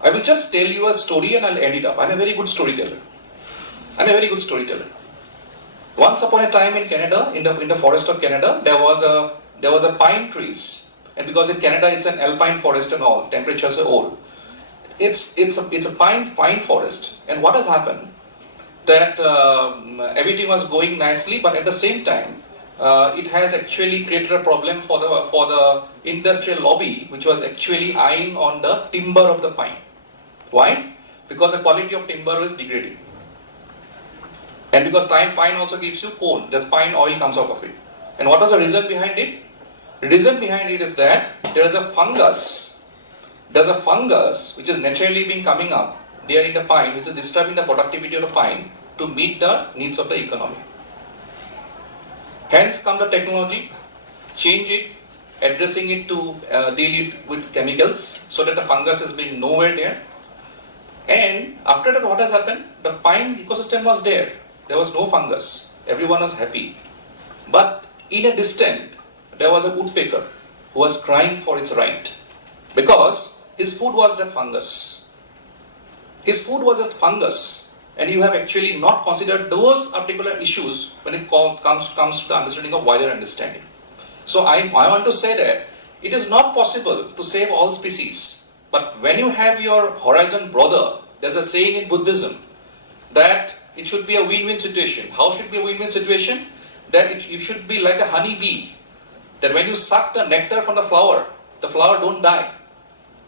I will just tell you a story and I'll end it up. I'm a very good storyteller. Once upon a time in Canada, in the forest of Canada, there was a pine trees, and because in Canada it's an alpine forest and all, temperatures are old. It's a pine forest, and what has happened? that everything was going nicely, but at the same time, it has actually created a problem for the industrial lobby, which was actually eyeing on the timber of the pine. Why? Because the quality of timber is degrading. And because pine also gives you coal, there's pine oil comes out of it. And what was the reason behind it? The reason behind it is that there is a fungus. There's a fungus which is naturally being coming up there in the pine, which is disturbing the productivity of the pine to meet the needs of the economy. Hence come the technology, change it, addressing it to deal it with chemicals so that the fungus is being nowhere there. And after that, what has happened? The pine ecosystem was there. There was no fungus. Everyone was happy. But in a distance, there was a woodpecker who was crying for its right because his food was that fungus. His food was just fungus, and you have actually not considered those particular issues when it comes to the understanding of wider understanding. So I want to say that it is not possible to save all species, but when you have your horizon broader, there's a saying in Buddhism that it should be a win-win situation. How should be a win-win situation? That you should be like a honey bee, that when you suck the nectar from the flower don't die.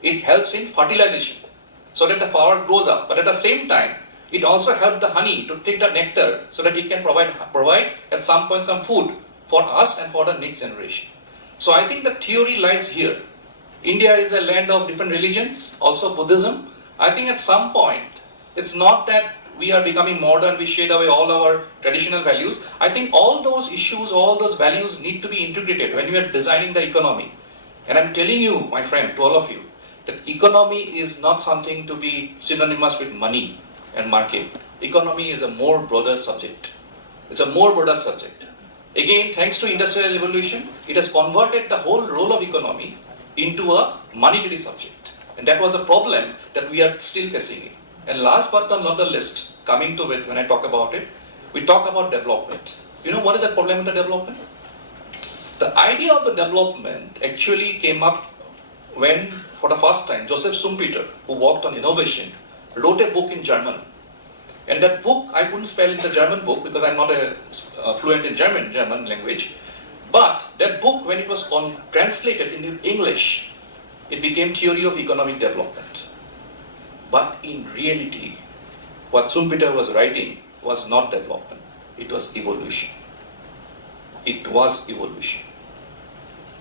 It helps in fertilization so that the flower grows up. But at the same time, it also helps the honey to take the nectar so that it can provide at some point some food for us and for the next generation. So I think the theory lies here. India is a land of different religions, also Buddhism. I think at some point, it's not that we are becoming modern, we shade away all our traditional values. I think all those issues, all those values need to be integrated when we are designing the economy. And I'm telling you, my friend, to all of you, that economy is not something to be synonymous with money and market. Economy is a more broader subject. It's a more broader subject. Again, thanks to industrial revolution, it has converted the whole role of economy into a monetary subject. And that was a problem that we are still facing. And last but not the least, coming to it when I talk about it, we talk about development. You know what is the problem with the development? The idea of the development actually came up when, for the first time, Joseph Schumpeter, who worked on innovation, wrote a book in German. And that book, I couldn't spell in the German book because I'm not fluent in German language. But that book, when it was translated into English, it became Theory of Economic Development. But in reality, what Schumpeter was writing was not development. It was evolution. It was evolution.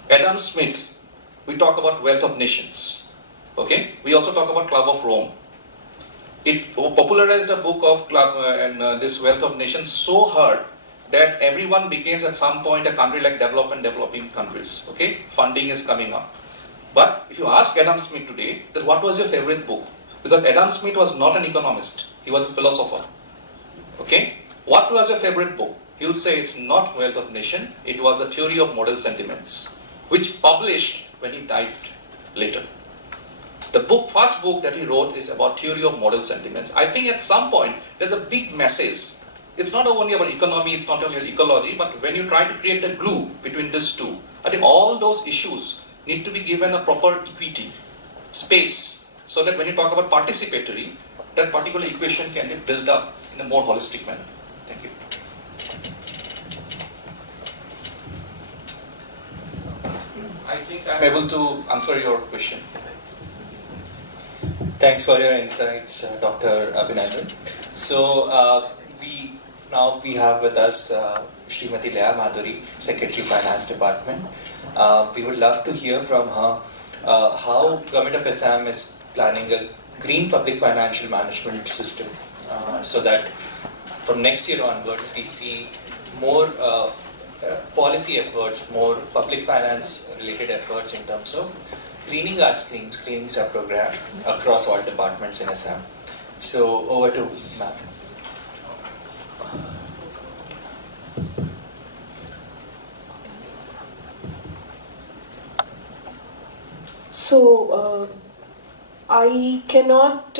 Adam Smith, we talk about wealth of nations. Okay? We also talk about Club of Rome. It popularized the book of Club and this wealth of nations so hard that everyone becomes at some point a country like developing countries. Okay? Funding is coming up. But if you ask Adam Smith today, that what was your favorite book? Because Adam Smith was not an economist, he was a philosopher. Okay? What was your favorite book? He'll say it's not Wealth of Nation, it was a Theory of Model Sentiments, which published when he died later. The first book that he wrote is about Theory of Model Sentiments. I think at some point there's a big message. It's not only about economy, it's not only about ecology, but when you try to create the glue between these two, I think all those issues need to be given a proper equity, space, so that when you talk about participatory, that particular equation can be built up in a more holistic manner. Thank you. I think I'm able to answer your question. Thanks for your insights, Dr. Abhinandan. So we have with us Ms Laya Madduri, Secretary Finance Department. We would love to hear from her how Government of Assam is planning a green public financial management system so that from next year onwards we see more policy efforts, more public finance related efforts in terms of greening our schemes, greening our program across all departments in Assam. So over to ma'am. So I cannot,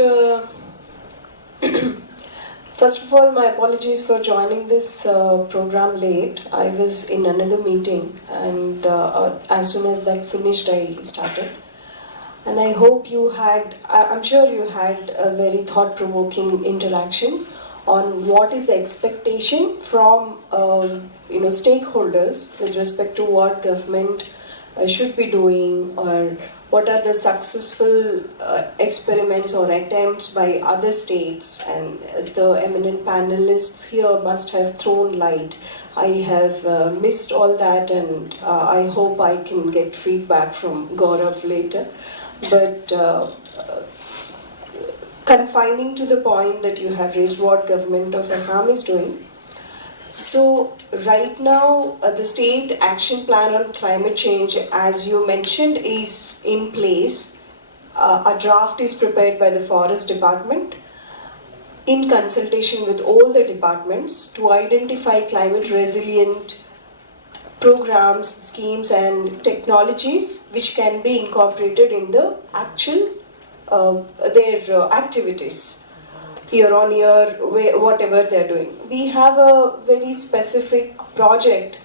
first of all, my apologies for joining this program late. I was in another meeting and as soon as that finished, I started. And I hope you had, I'm sure you had a very thought-provoking interaction on what is the expectation from stakeholders with respect to what government should be doing, or what are the successful experiments or attempts by other states, and the eminent panelists here must have thrown light. I have missed all that, and I hope I can get feedback from Gaurav later. But confining to the point that you have raised, what government of Assam is doing. So right now, the state action plan on climate change, as you mentioned, is in place. A draft is prepared by the Forest Department in consultation with all the departments to identify climate resilient programs, schemes and technologies which can be incorporated in the actual their activities year on year, whatever they're doing. We have a very specific project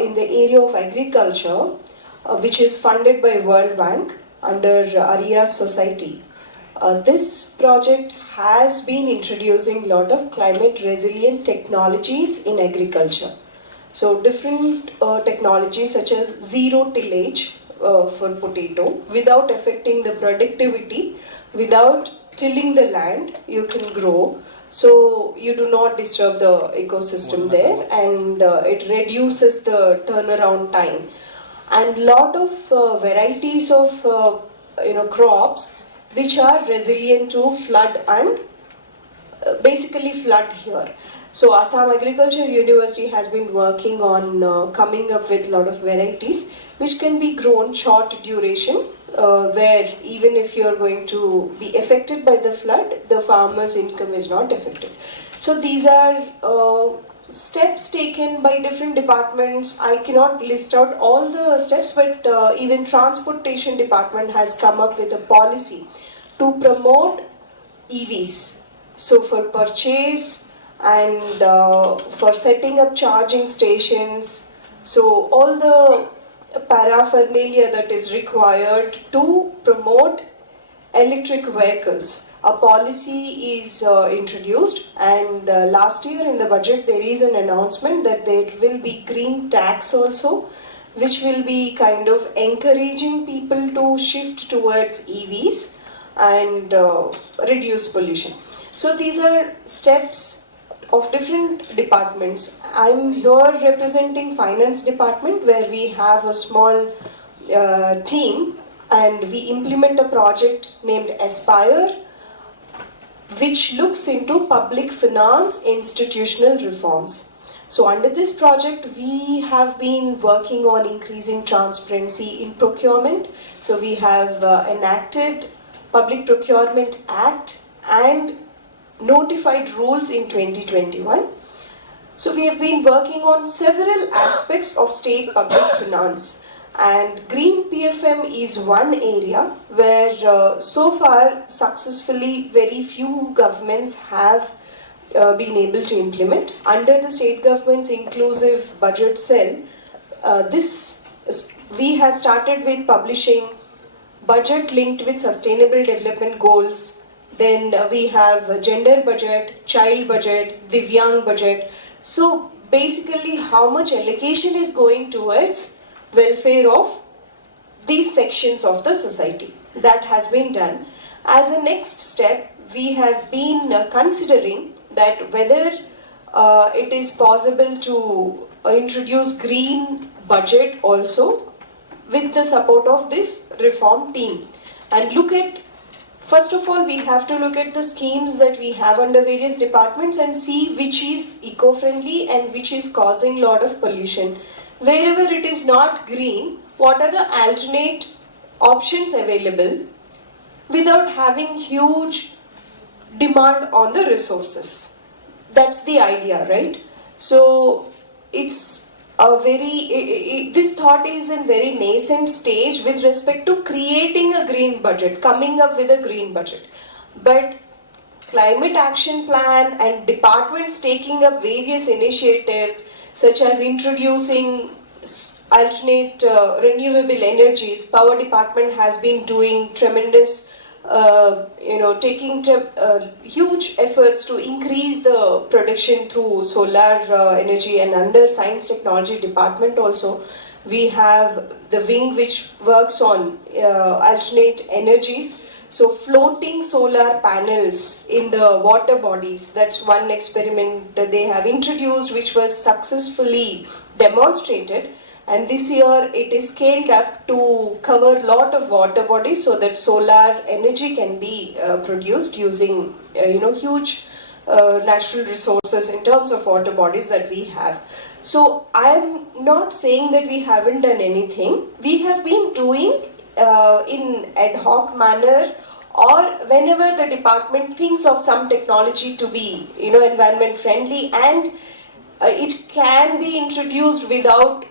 in the area of agriculture which is funded by World Bank under Arias Society. This project has been introducing a lot of climate resilient technologies in agriculture. So different technologies such as zero tillage for potato without affecting the productivity, without tilling the land, you can grow. So you do not disturb the ecosystem there, and it reduces the turnaround time. And lot of varieties of crops which are resilient to flood and basically flood here. So Assam Agriculture University has been working on coming up with a lot of varieties which can be grown short duration, where even if you are going to be affected by the flood, the farmer's income is not affected. So these are steps taken by different departments. I cannot list out all the steps, but even Transportation Department has come up with a policy to promote EVs. So for purchase and for setting up charging stations, so all the paraphernalia that is required to promote electric vehicles. A policy is introduced, and last year in the budget there is an announcement that there will be green tax also, which will be kind of encouraging people to shift towards EVs and reduce pollution. So these are steps of different departments. I'm here representing Finance Department, where we have a small team, and we implement a project named Aspire, which looks into public finance institutional reforms. So under this project, we have been working on increasing transparency in procurement. So we have enacted Public Procurement Act and notified rules in 2021. So we have been working on several aspects of state public finance, and Green PFM is one area where so far successfully very few governments have been able to implement. Under the state government's inclusive budget cell, we have started with publishing budget linked with sustainable development goals. Then we have gender budget, child budget, Divyang budget. So basically how much allocation is going towards welfare of these sections of the society. That has been done. As a next step, we have been considering that whether it is possible to introduce green budget also with the support of this reform team, and look at, first of all, we have to look at the schemes that we have under various departments and see which is eco-friendly and which is causing a lot of pollution. Wherever it is not green, what are the alternate options available without having huge demand on the resources? That's the idea, right? So it's a very, this thought is in very nascent stage with respect to creating a green budget, coming up with a green budget. But climate action plan and departments taking up various initiatives such as introducing alternate renewable energies. Power department has been doing tremendous taking huge efforts to increase the production through solar energy, and under science technology department also we have the wing which works on alternate energies. So floating solar panels in the water bodies, that's one experiment that they have introduced which was successfully demonstrated, and this year it is scaled up to cover a lot of water bodies so that solar energy can be produced using huge natural resources in terms of water bodies that we have. So I am not saying that we haven't done anything. We have been doing in ad hoc manner, or whenever the department thinks of some technology to be environment friendly and it can be introduced without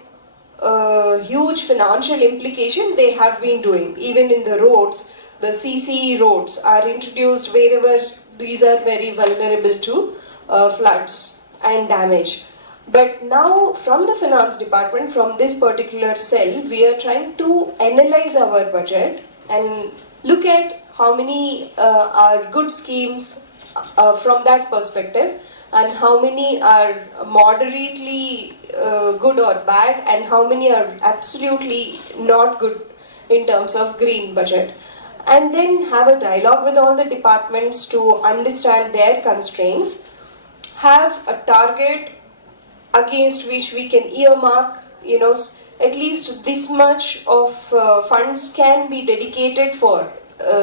huge financial implication, they have been doing. Even in the roads, the CCE roads are introduced wherever these are very vulnerable to floods and damage. But now from the finance department, from this particular cell, we are trying to analyze our budget and look at how many are good schemes from that perspective, and how many are moderately good or bad, and how many are absolutely not good in terms of green budget. And then have a dialogue with all the departments to understand their constraints, have a target against which we can earmark, at least this much of funds can be dedicated for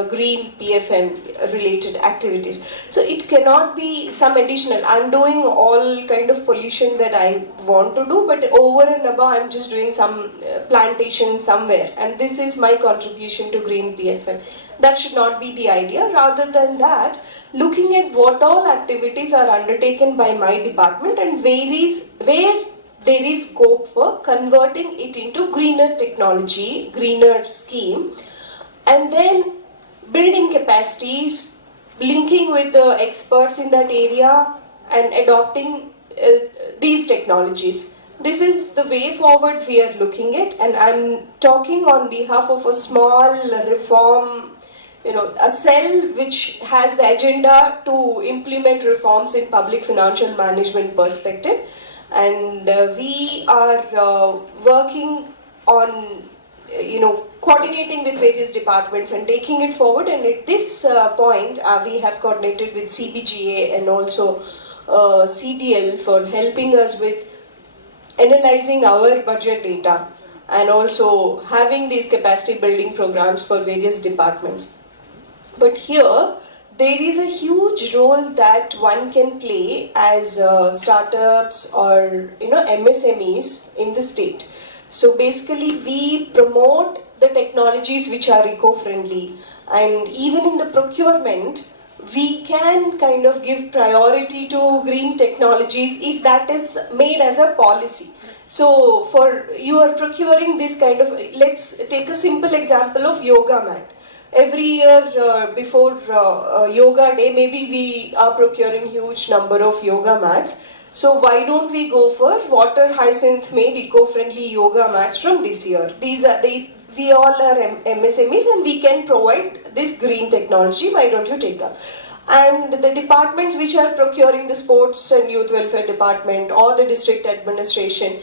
green PFM related activities. So it cannot be some additional, I'm doing all kind of pollution that I want to do, but over and above I'm just doing some plantation somewhere, and this is my contribution to green PFM. That should not be the idea. Rather than that, looking at what all activities are undertaken by my department and where there is scope for converting it into greener technology, greener scheme, and then building capacities, linking with the experts in that area and adopting these technologies. This is the way forward we are looking at, and I'm talking on behalf of a small reform, a cell which has the agenda to implement reforms in public financial management perspective, and we are working on coordinating with various departments and taking it forward. And at this point we have coordinated with CBGA and also CDL for helping us with analyzing our budget data and also having these capacity building programs for various departments. But here there is a huge role that one can play as startups or MSMEs in the state. So basically we promote the technologies which are eco-friendly, and even in the procurement we can kind of give priority to green technologies if that is made as a policy. So for you are procuring this kind of, let's take a simple example of yoga mat. Every year before yoga day, maybe we are procuring huge number of yoga mats. So why don't we go for water hyacinth made eco-friendly yoga mats from this year? We all are MSMEs and we can provide this green technology. Why don't you take up? And the departments which are procuring, the sports and youth welfare department or the district administration,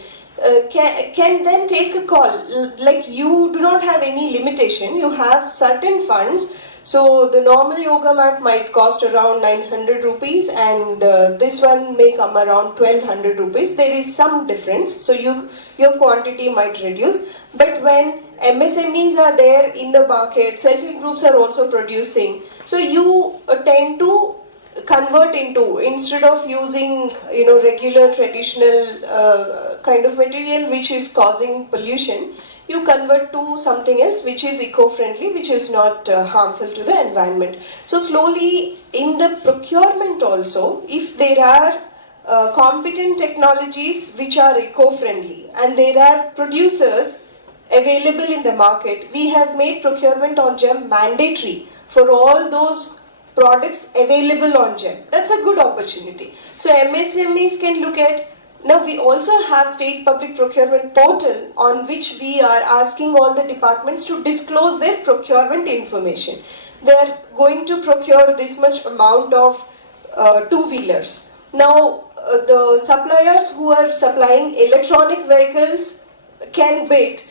can then take a call. Like, you do not have any limitation, you have certain funds. So the normal yoga mat might cost around 900 rupees and this one may come around 1200 rupees. There is some difference, so your quantity might reduce. But when MSMEs are there in the market, self-help groups are also producing, so you tend to convert into, instead of using regular traditional kind of material which is causing pollution, you convert to something else which is eco-friendly, which is not harmful to the environment. So slowly in the procurement also, if there are competent technologies which are eco-friendly and there are producers available in the market, we have made procurement on GEM mandatory for all those products available on GEM. That's a good opportunity. So MSMEs can look at Now we also have state public procurement portal on which we are asking all the departments to disclose their procurement information. They are going to procure this much amount of two-wheelers. Now the suppliers who are supplying electronic vehicles can bid.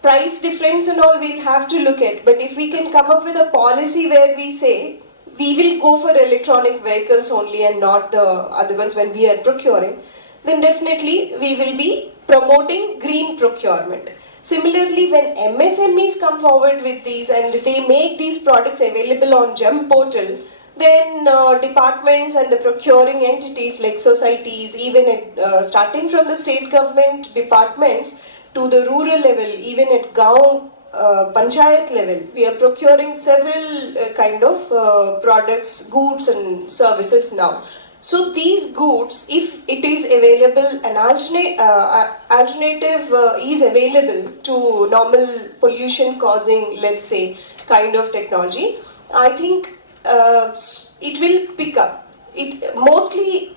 Price difference and all we'll have to look at, but if we can come up with a policy where we say we will go for electronic vehicles only and not the other ones when we are procuring, then definitely we will be promoting green procurement. Similarly, when MSMEs come forward with these and they make these products available on GEM portal, then departments and the procuring entities like societies, even at, starting from the state government departments to the rural level, even at Gaon Panchayat level, we are procuring several kind of products, goods and services now. So these goods, if it is available, an alternative is available to normal pollution causing, let's say, kind of technology, I think it will pick up. It mostly,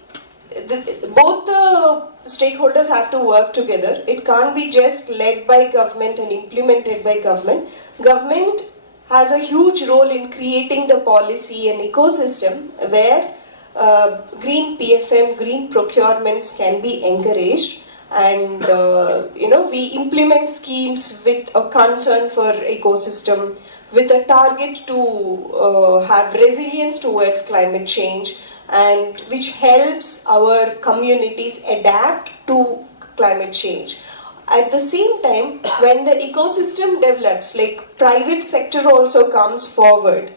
both the stakeholders have to work together. It can't be just led by government and implemented by government. Government has a huge role in creating the policy and ecosystem where green PFM, green procurements can be encouraged, and we implement schemes with a concern for ecosystem, with a target to have resilience towards climate change, and which helps our communities adapt to climate change. At the same time, when the ecosystem develops, like private sector also comes forward,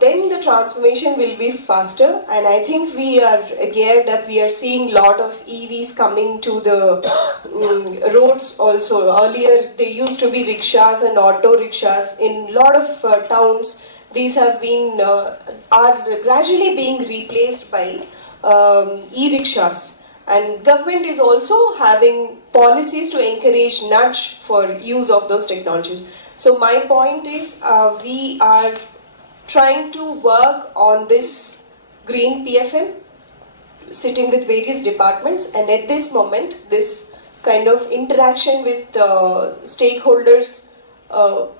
then the transformation will be faster, and I think we are geared up. We are seeing a lot of EVs coming to the roads also. Earlier there used to be rickshaws and auto rickshaws in a lot of towns. These have been are gradually being replaced by e-rickshaws, and government is also having policies to encourage nudge for use of those technologies. So my point is we are trying to work on this green PFM, sitting with various departments, and at this moment this kind of interaction with stakeholders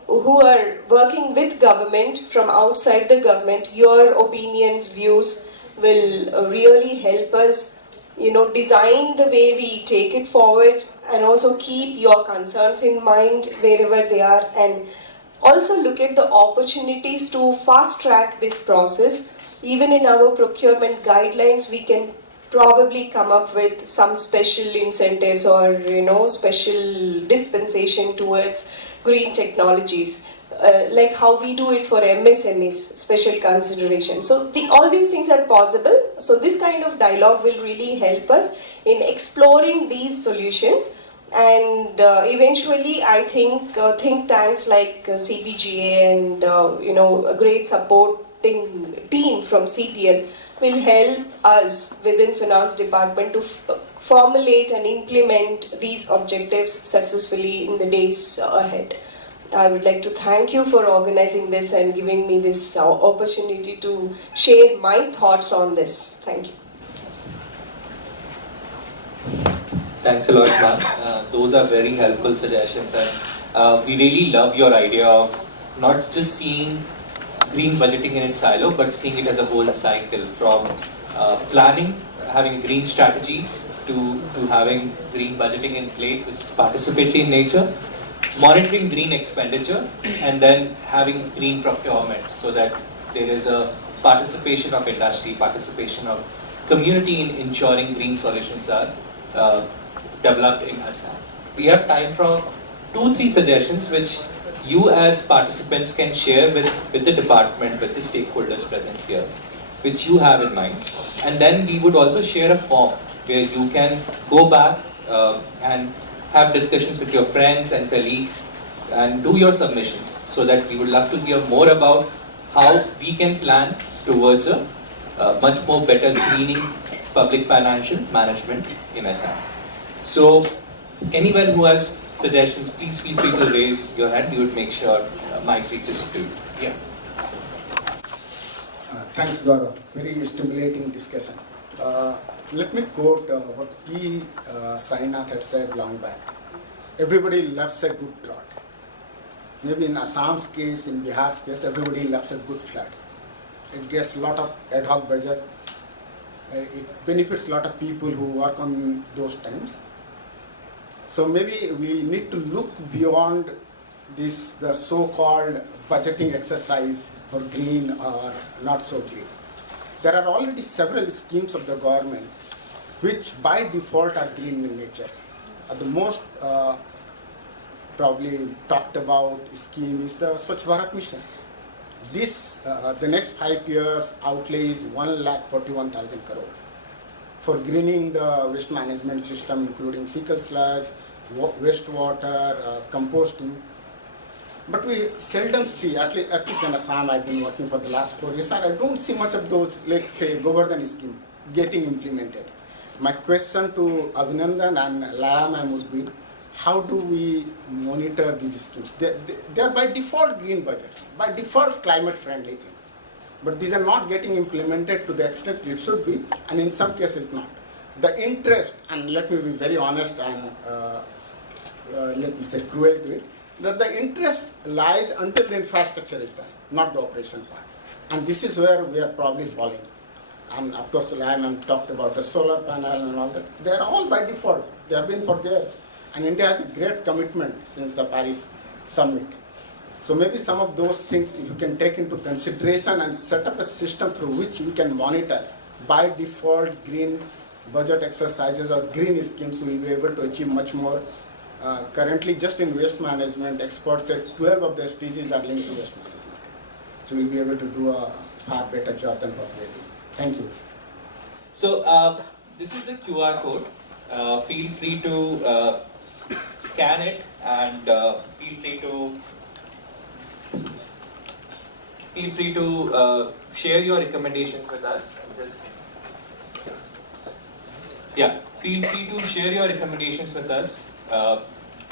who are working with government from outside the government, your opinions, views will really help us design the way we take it forward, and also keep your concerns in mind wherever they are, and also look at the opportunities to fast track this process. Even in our procurement guidelines, we can probably come up with some special incentives or special dispensation towards green technologies, like how we do it for MSMEs, special consideration. So all these things are possible. So this kind of dialogue will really help us in exploring these solutions. And eventually, I think think tanks like CBGA and a great supporting team from CTL will help us within Finance Department to formulate and implement these objectives successfully in the days ahead. I would like to thank you for organizing this and giving me this opportunity to share my thoughts on this. Thank you. Thanks a lot, ma'am. Those are very helpful suggestions, and we really love your idea of not just seeing green budgeting in its silo, but seeing it as a whole cycle, from planning, having a green strategy, to having green budgeting in place, which is participatory in nature, monitoring green expenditure, and then having green procurement, so that there is a participation of industry, participation of community in ensuring green solutions are developed in Assam. We have time for 2-3 suggestions which you as participants can share with the department, with the stakeholders present here, which you have in mind. And then we would also share a form where you can go back and have discussions with your friends and colleagues and do your submissions, so that we would love to hear more about how we can plan towards a much more better greening public financial management in Assam. So anyone who has suggestions, please feel free to raise your hand. We would make sure mic reaches to you. Yeah. Thanks, Gaurav. Very stimulating discussion. Let me quote what E. Sainath had said long back. Everybody loves a good plot. Maybe in Assam's case, in Bihar's case, everybody loves a good flat. It gets a lot of ad hoc budget. It benefits a lot of people who work on those times. So maybe we need to look beyond this, the so-called budgeting exercise for green or not so green. There are already several schemes of the government which by default are green in nature. The most probably talked about scheme is the Swachh Bharat Mission. This, the next 5 years outlay is 1,41,000 crore for greening the waste management system, including fecal sludge, wastewater, composting. But we seldom see, at least in Assam, I've been working for the last 4 years, and I don't see much of those, like say, Govardhan scheme getting implemented. My question to Abhinandan and Laya Ma'am would be, how do we monitor these schemes? They are by default green budgets, by default climate friendly things. But these are not getting implemented to the extent it should be, and in some cases not. The interest, and let me be very honest and let me say cruel to it, that the interest lies until the infrastructure is done, not the operation part. And this is where we are probably falling. And of course, Laya Ma'am talked about the solar panel and all that. They are all by default. They have been for theirs. And India has a great commitment since the Paris summit. So maybe some of those things, if you can take into consideration and set up a system through which we can monitor by default green budget exercises or green schemes, we will be able to achieve much more. Currently, just in waste management, experts said 12 of the SDGs are linked to waste management. So we'll be able to do a far better job than what we do. Thank you. So this is the QR code. Feel free to scan it and feel free to share your recommendations with us. Feel free to share your recommendations with us.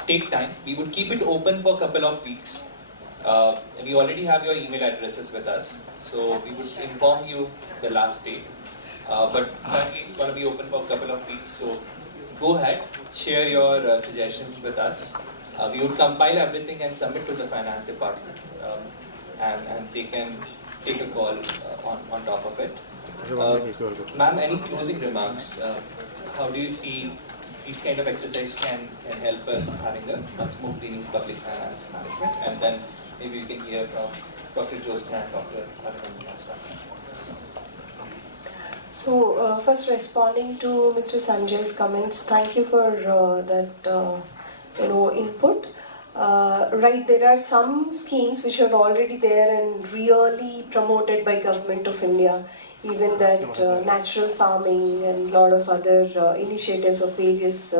Take time. We would keep it open for a couple of weeks. We already have your email addresses with us, so we would inform you the last date. But currently it's going to be open for a couple of weeks, so go ahead, share your suggestions with us. We would compile everything and submit to the finance department, and they can take a call on top of it. Ma'am, any closing remarks? How do you see these kind of exercise can help us having a much more green public finance management? And then maybe we can hear from Dr. Jyotsna and Dr. Abhinandan as well. So first responding to Mr. Sanjay's comments, thank you for that input. Right, there are some schemes which are already there and really promoted by Government of India. Even that natural farming and a lot of other initiatives of various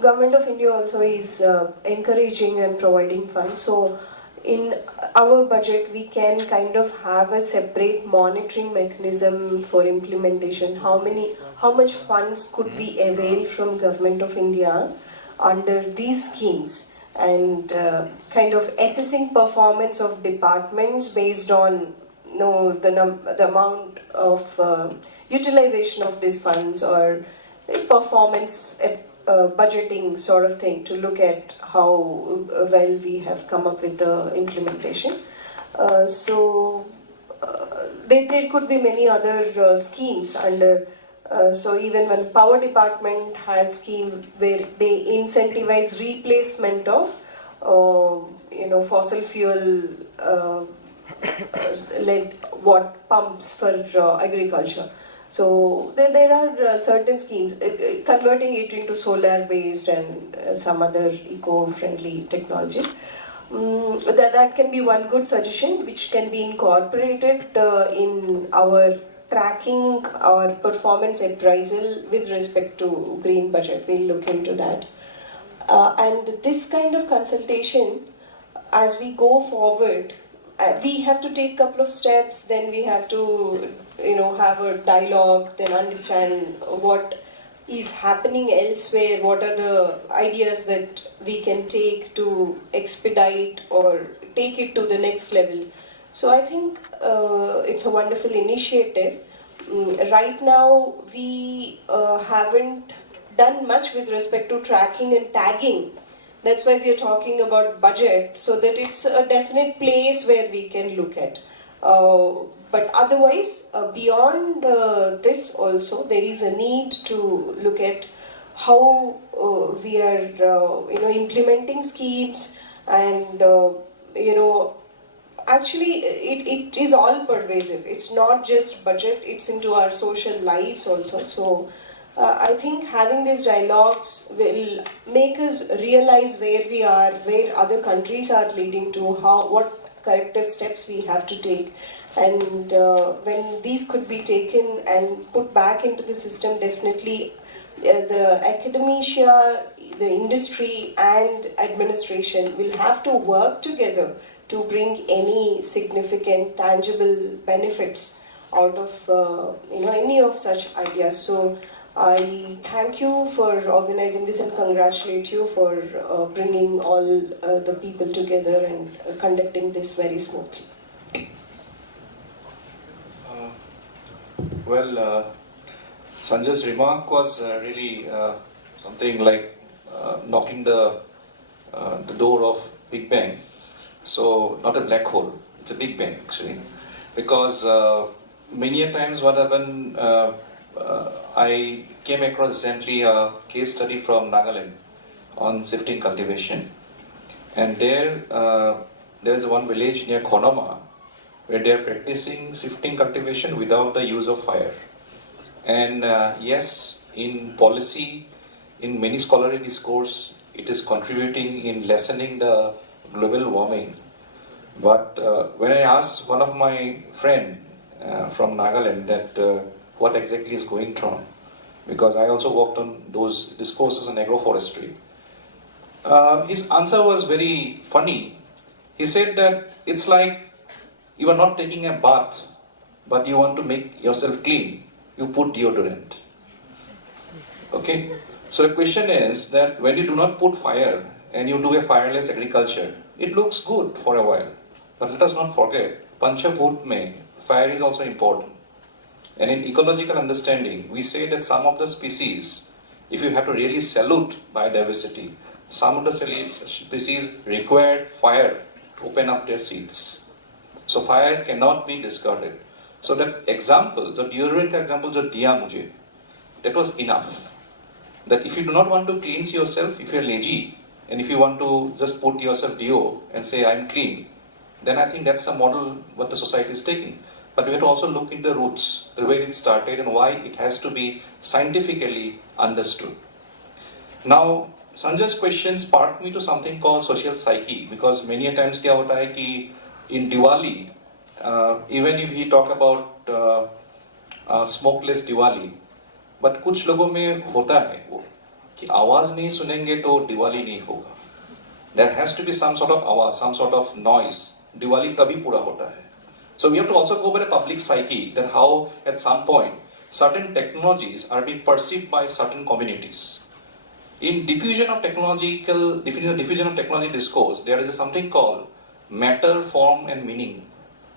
Government of India also is encouraging and providing funds. So in our budget we can kind of have a separate monitoring mechanism for implementation. How much funds could we avail from Government of India under these schemes, and kind of assessing performance of departments based on the amount of utilization of these funds, or performance budgeting sort of thing, to look at how well we have come up with the implementation. There could be many other schemes under. So even when Power Department has scheme where they incentivize replacement of fossil fuel led pumps for agriculture. So there are certain schemes, converting it into solar based and some other eco-friendly technologies. That can be one good suggestion which can be incorporated in our tracking our performance appraisal with respect to green budget. We'll look into that. And this kind of consultation, as we go forward, we have to take a couple of steps, then we have to have a dialogue, then understand what is happening elsewhere, what are the ideas that we can take to expedite or take it to the next level. So I think it's a wonderful initiative, Right now, we haven't done much with respect to tracking and tagging. That's why we are talking about budget, so that it's a definite place where we can look at. But otherwise, beyond this also, there is a need to look at how we are, implementing schemes and, actually it is all pervasive. It's not just budget, it's into our social lives also. So I think having these dialogues will make us realize where we are, where other countries are leading to, what corrective steps we have to take, and when these could be taken and put back into the system, definitely the academia, the industry and administration will have to work together to bring any significant tangible benefits out of any of such ideas. So I thank you for organizing this and congratulate you for bringing all the people together and conducting this very smoothly. Sanjay's remark was really something like knocking the door of Big Bang. So not a black hole, it's a Big Bang actually. Because many a times what happened, I came across recently a case study from Nagaland on shifting cultivation. And there's one village near Khonoma where they are practicing shifting cultivation without the use of fire. And yes, in policy, in many scholarly discourse, it is contributing in lessening the global warming. But when I asked one of my friend from Nagaland that what exactly is going on, because I also worked on those discourses on agroforestry, his answer was very funny. He said that it's like you are not taking a bath, but you want to make yourself clean. You put deodorant. Okay? So the question is that when you do not put fire and you do a fireless agriculture, it looks good for a while. But let us not forget, Panchabhut mein, fire is also important. And in ecological understanding, we say that some of the species, if you have to really salute biodiversity, some of the species require fire to open up their seeds. So fire cannot be discarded. So that example, the deodorant example, जो दिया मुझे, that was enough. That if you do not want to cleanse yourself, if you are lazy, and if you want to just put yourself deo and say I'm clean, then I think that's a model what the society is taking. But we have to also look into the roots, the way it started and why it has to be scientifically understood. Now, Sanjay's question sparked me to something called social psyche, because many a times क्या होता है कि in Diwali, even if he talk about smokeless Diwali, but कुछ लोगों में होता है वो कि आवाज नहीं सुनेंगे तो दिवाली नहीं होगा. There has to be some sort of आवाज, some sort of noise. Diwali तभी पूरा होता है. So we have to also go by the public psyche, that how at some point certain technologies are being perceived by certain communities. In diffusion of technology discourse, there is something called matter, form and meaning.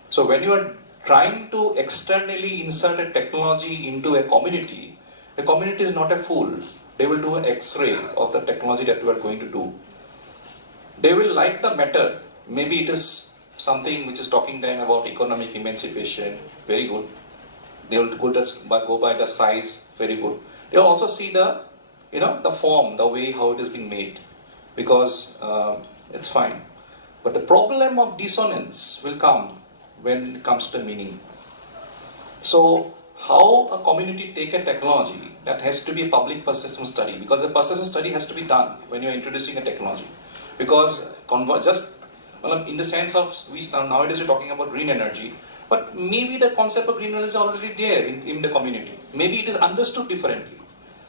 So when you are trying to externally insert a technology into a community, the community is not a fool. They will do an X-ray of the technology that you are going to do. They will like the matter. Maybe it is something which is talking to them about economic emancipation, very good. They will go by the size, very good. They will also see the form, the way how it is being made, because it's fine. But the problem of dissonance will come when it comes to the meaning. So how a community take a technology, that has to be a public perception study, because the perception study has to be done when you are introducing a technology. Because in the sense of, nowadays we're talking about green energy, but maybe the concept of green energy is already there in the community. Maybe it is understood differently.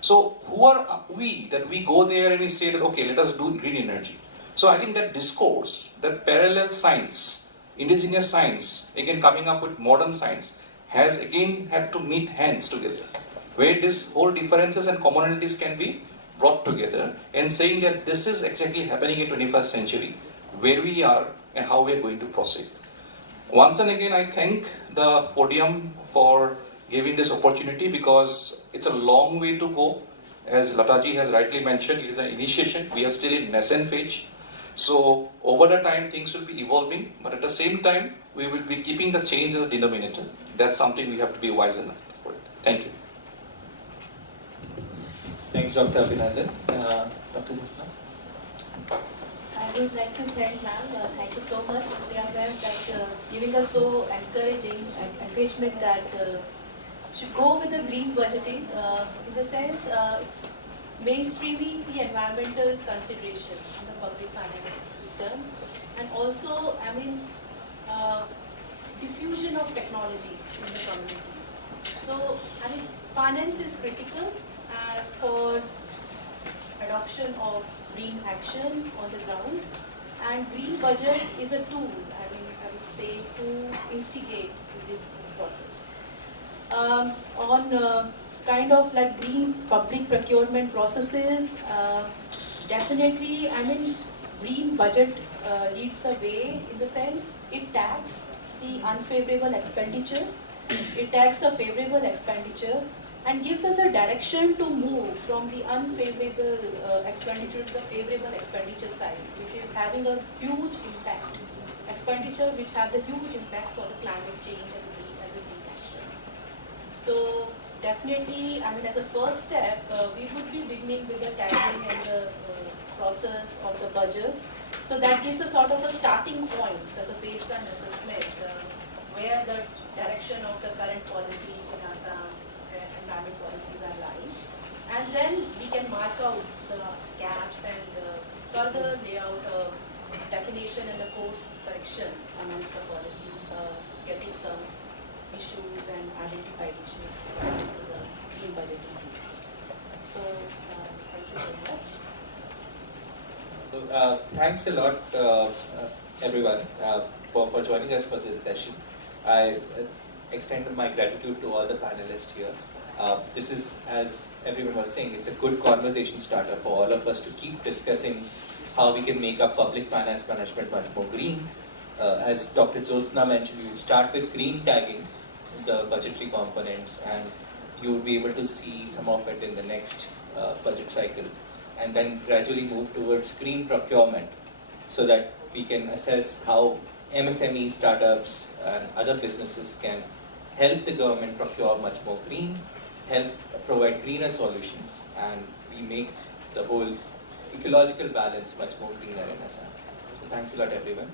So who are we that we go there and we say that, okay, let us do green energy. So I think that discourse, that parallel science, indigenous science, again coming up with modern science, has again had to meet hands together, where these whole differences and commonalities can be brought together and saying that this is exactly happening in 21st century, where we are and how we are going to proceed. Once and again, I thank the podium for giving this opportunity because it's a long way to go. As Lataji has rightly mentioned, it is an initiation. We are still in nascent phase. So over the time, things will be evolving, but at the same time, we will be keeping the change as a denominator. That's something we have to be wise enough for it. Thank you. Thanks, Dr. Abhinandan. Dr. Jyotsna? I would like to thank ma'am. Thank you so much, Priya ma'am, that giving us so encouragement that should go with the green budgeting. In the sense, it's mainstreaming the environmental consideration in the public finance system, and also, I mean, diffusion of technologies in the communities. So, I mean, finance is critical for adoption of green action on the ground, and green budget is a tool, I mean, I would say, to instigate this process. On kind of like green public procurement processes, definitely, I mean, green budget leads the way in the sense it tags the unfavorable expenditure, it tags the favorable expenditure, and gives us a direction to move from the unfavorable expenditure to the favorable expenditure side, which is having a huge impact. Expenditure which have the huge impact for the climate change and as a green action. So definitely, I mean, as a first step, we would be beginning with the tagging and the process of the budgets. So that gives us sort of a starting point as a baseline assessment where the direction of the current policy in Assam environment policies are lying, and then we can mark out the gaps and further lay out a definition and a course correction amongst the policy, getting some issues and identified issues to the green budgeting needs. So thank you so much. So, thanks a lot, everyone, for joining us for this session. I extend my gratitude to all the panelists here. This is, as everyone was saying, it's a good conversation starter for all of us to keep discussing how we can make our public finance management much more green. As Dr. Jyotsna mentioned, you would start with green tagging, the budgetary components, and you would be able to see some of it in the next budget cycle, and then gradually move towards green procurement so that we can assess how MSME startups and other businesses can help the government procure much more green, help provide greener solutions, and we make the whole ecological balance much more greener in Assam. So thanks a lot, everyone.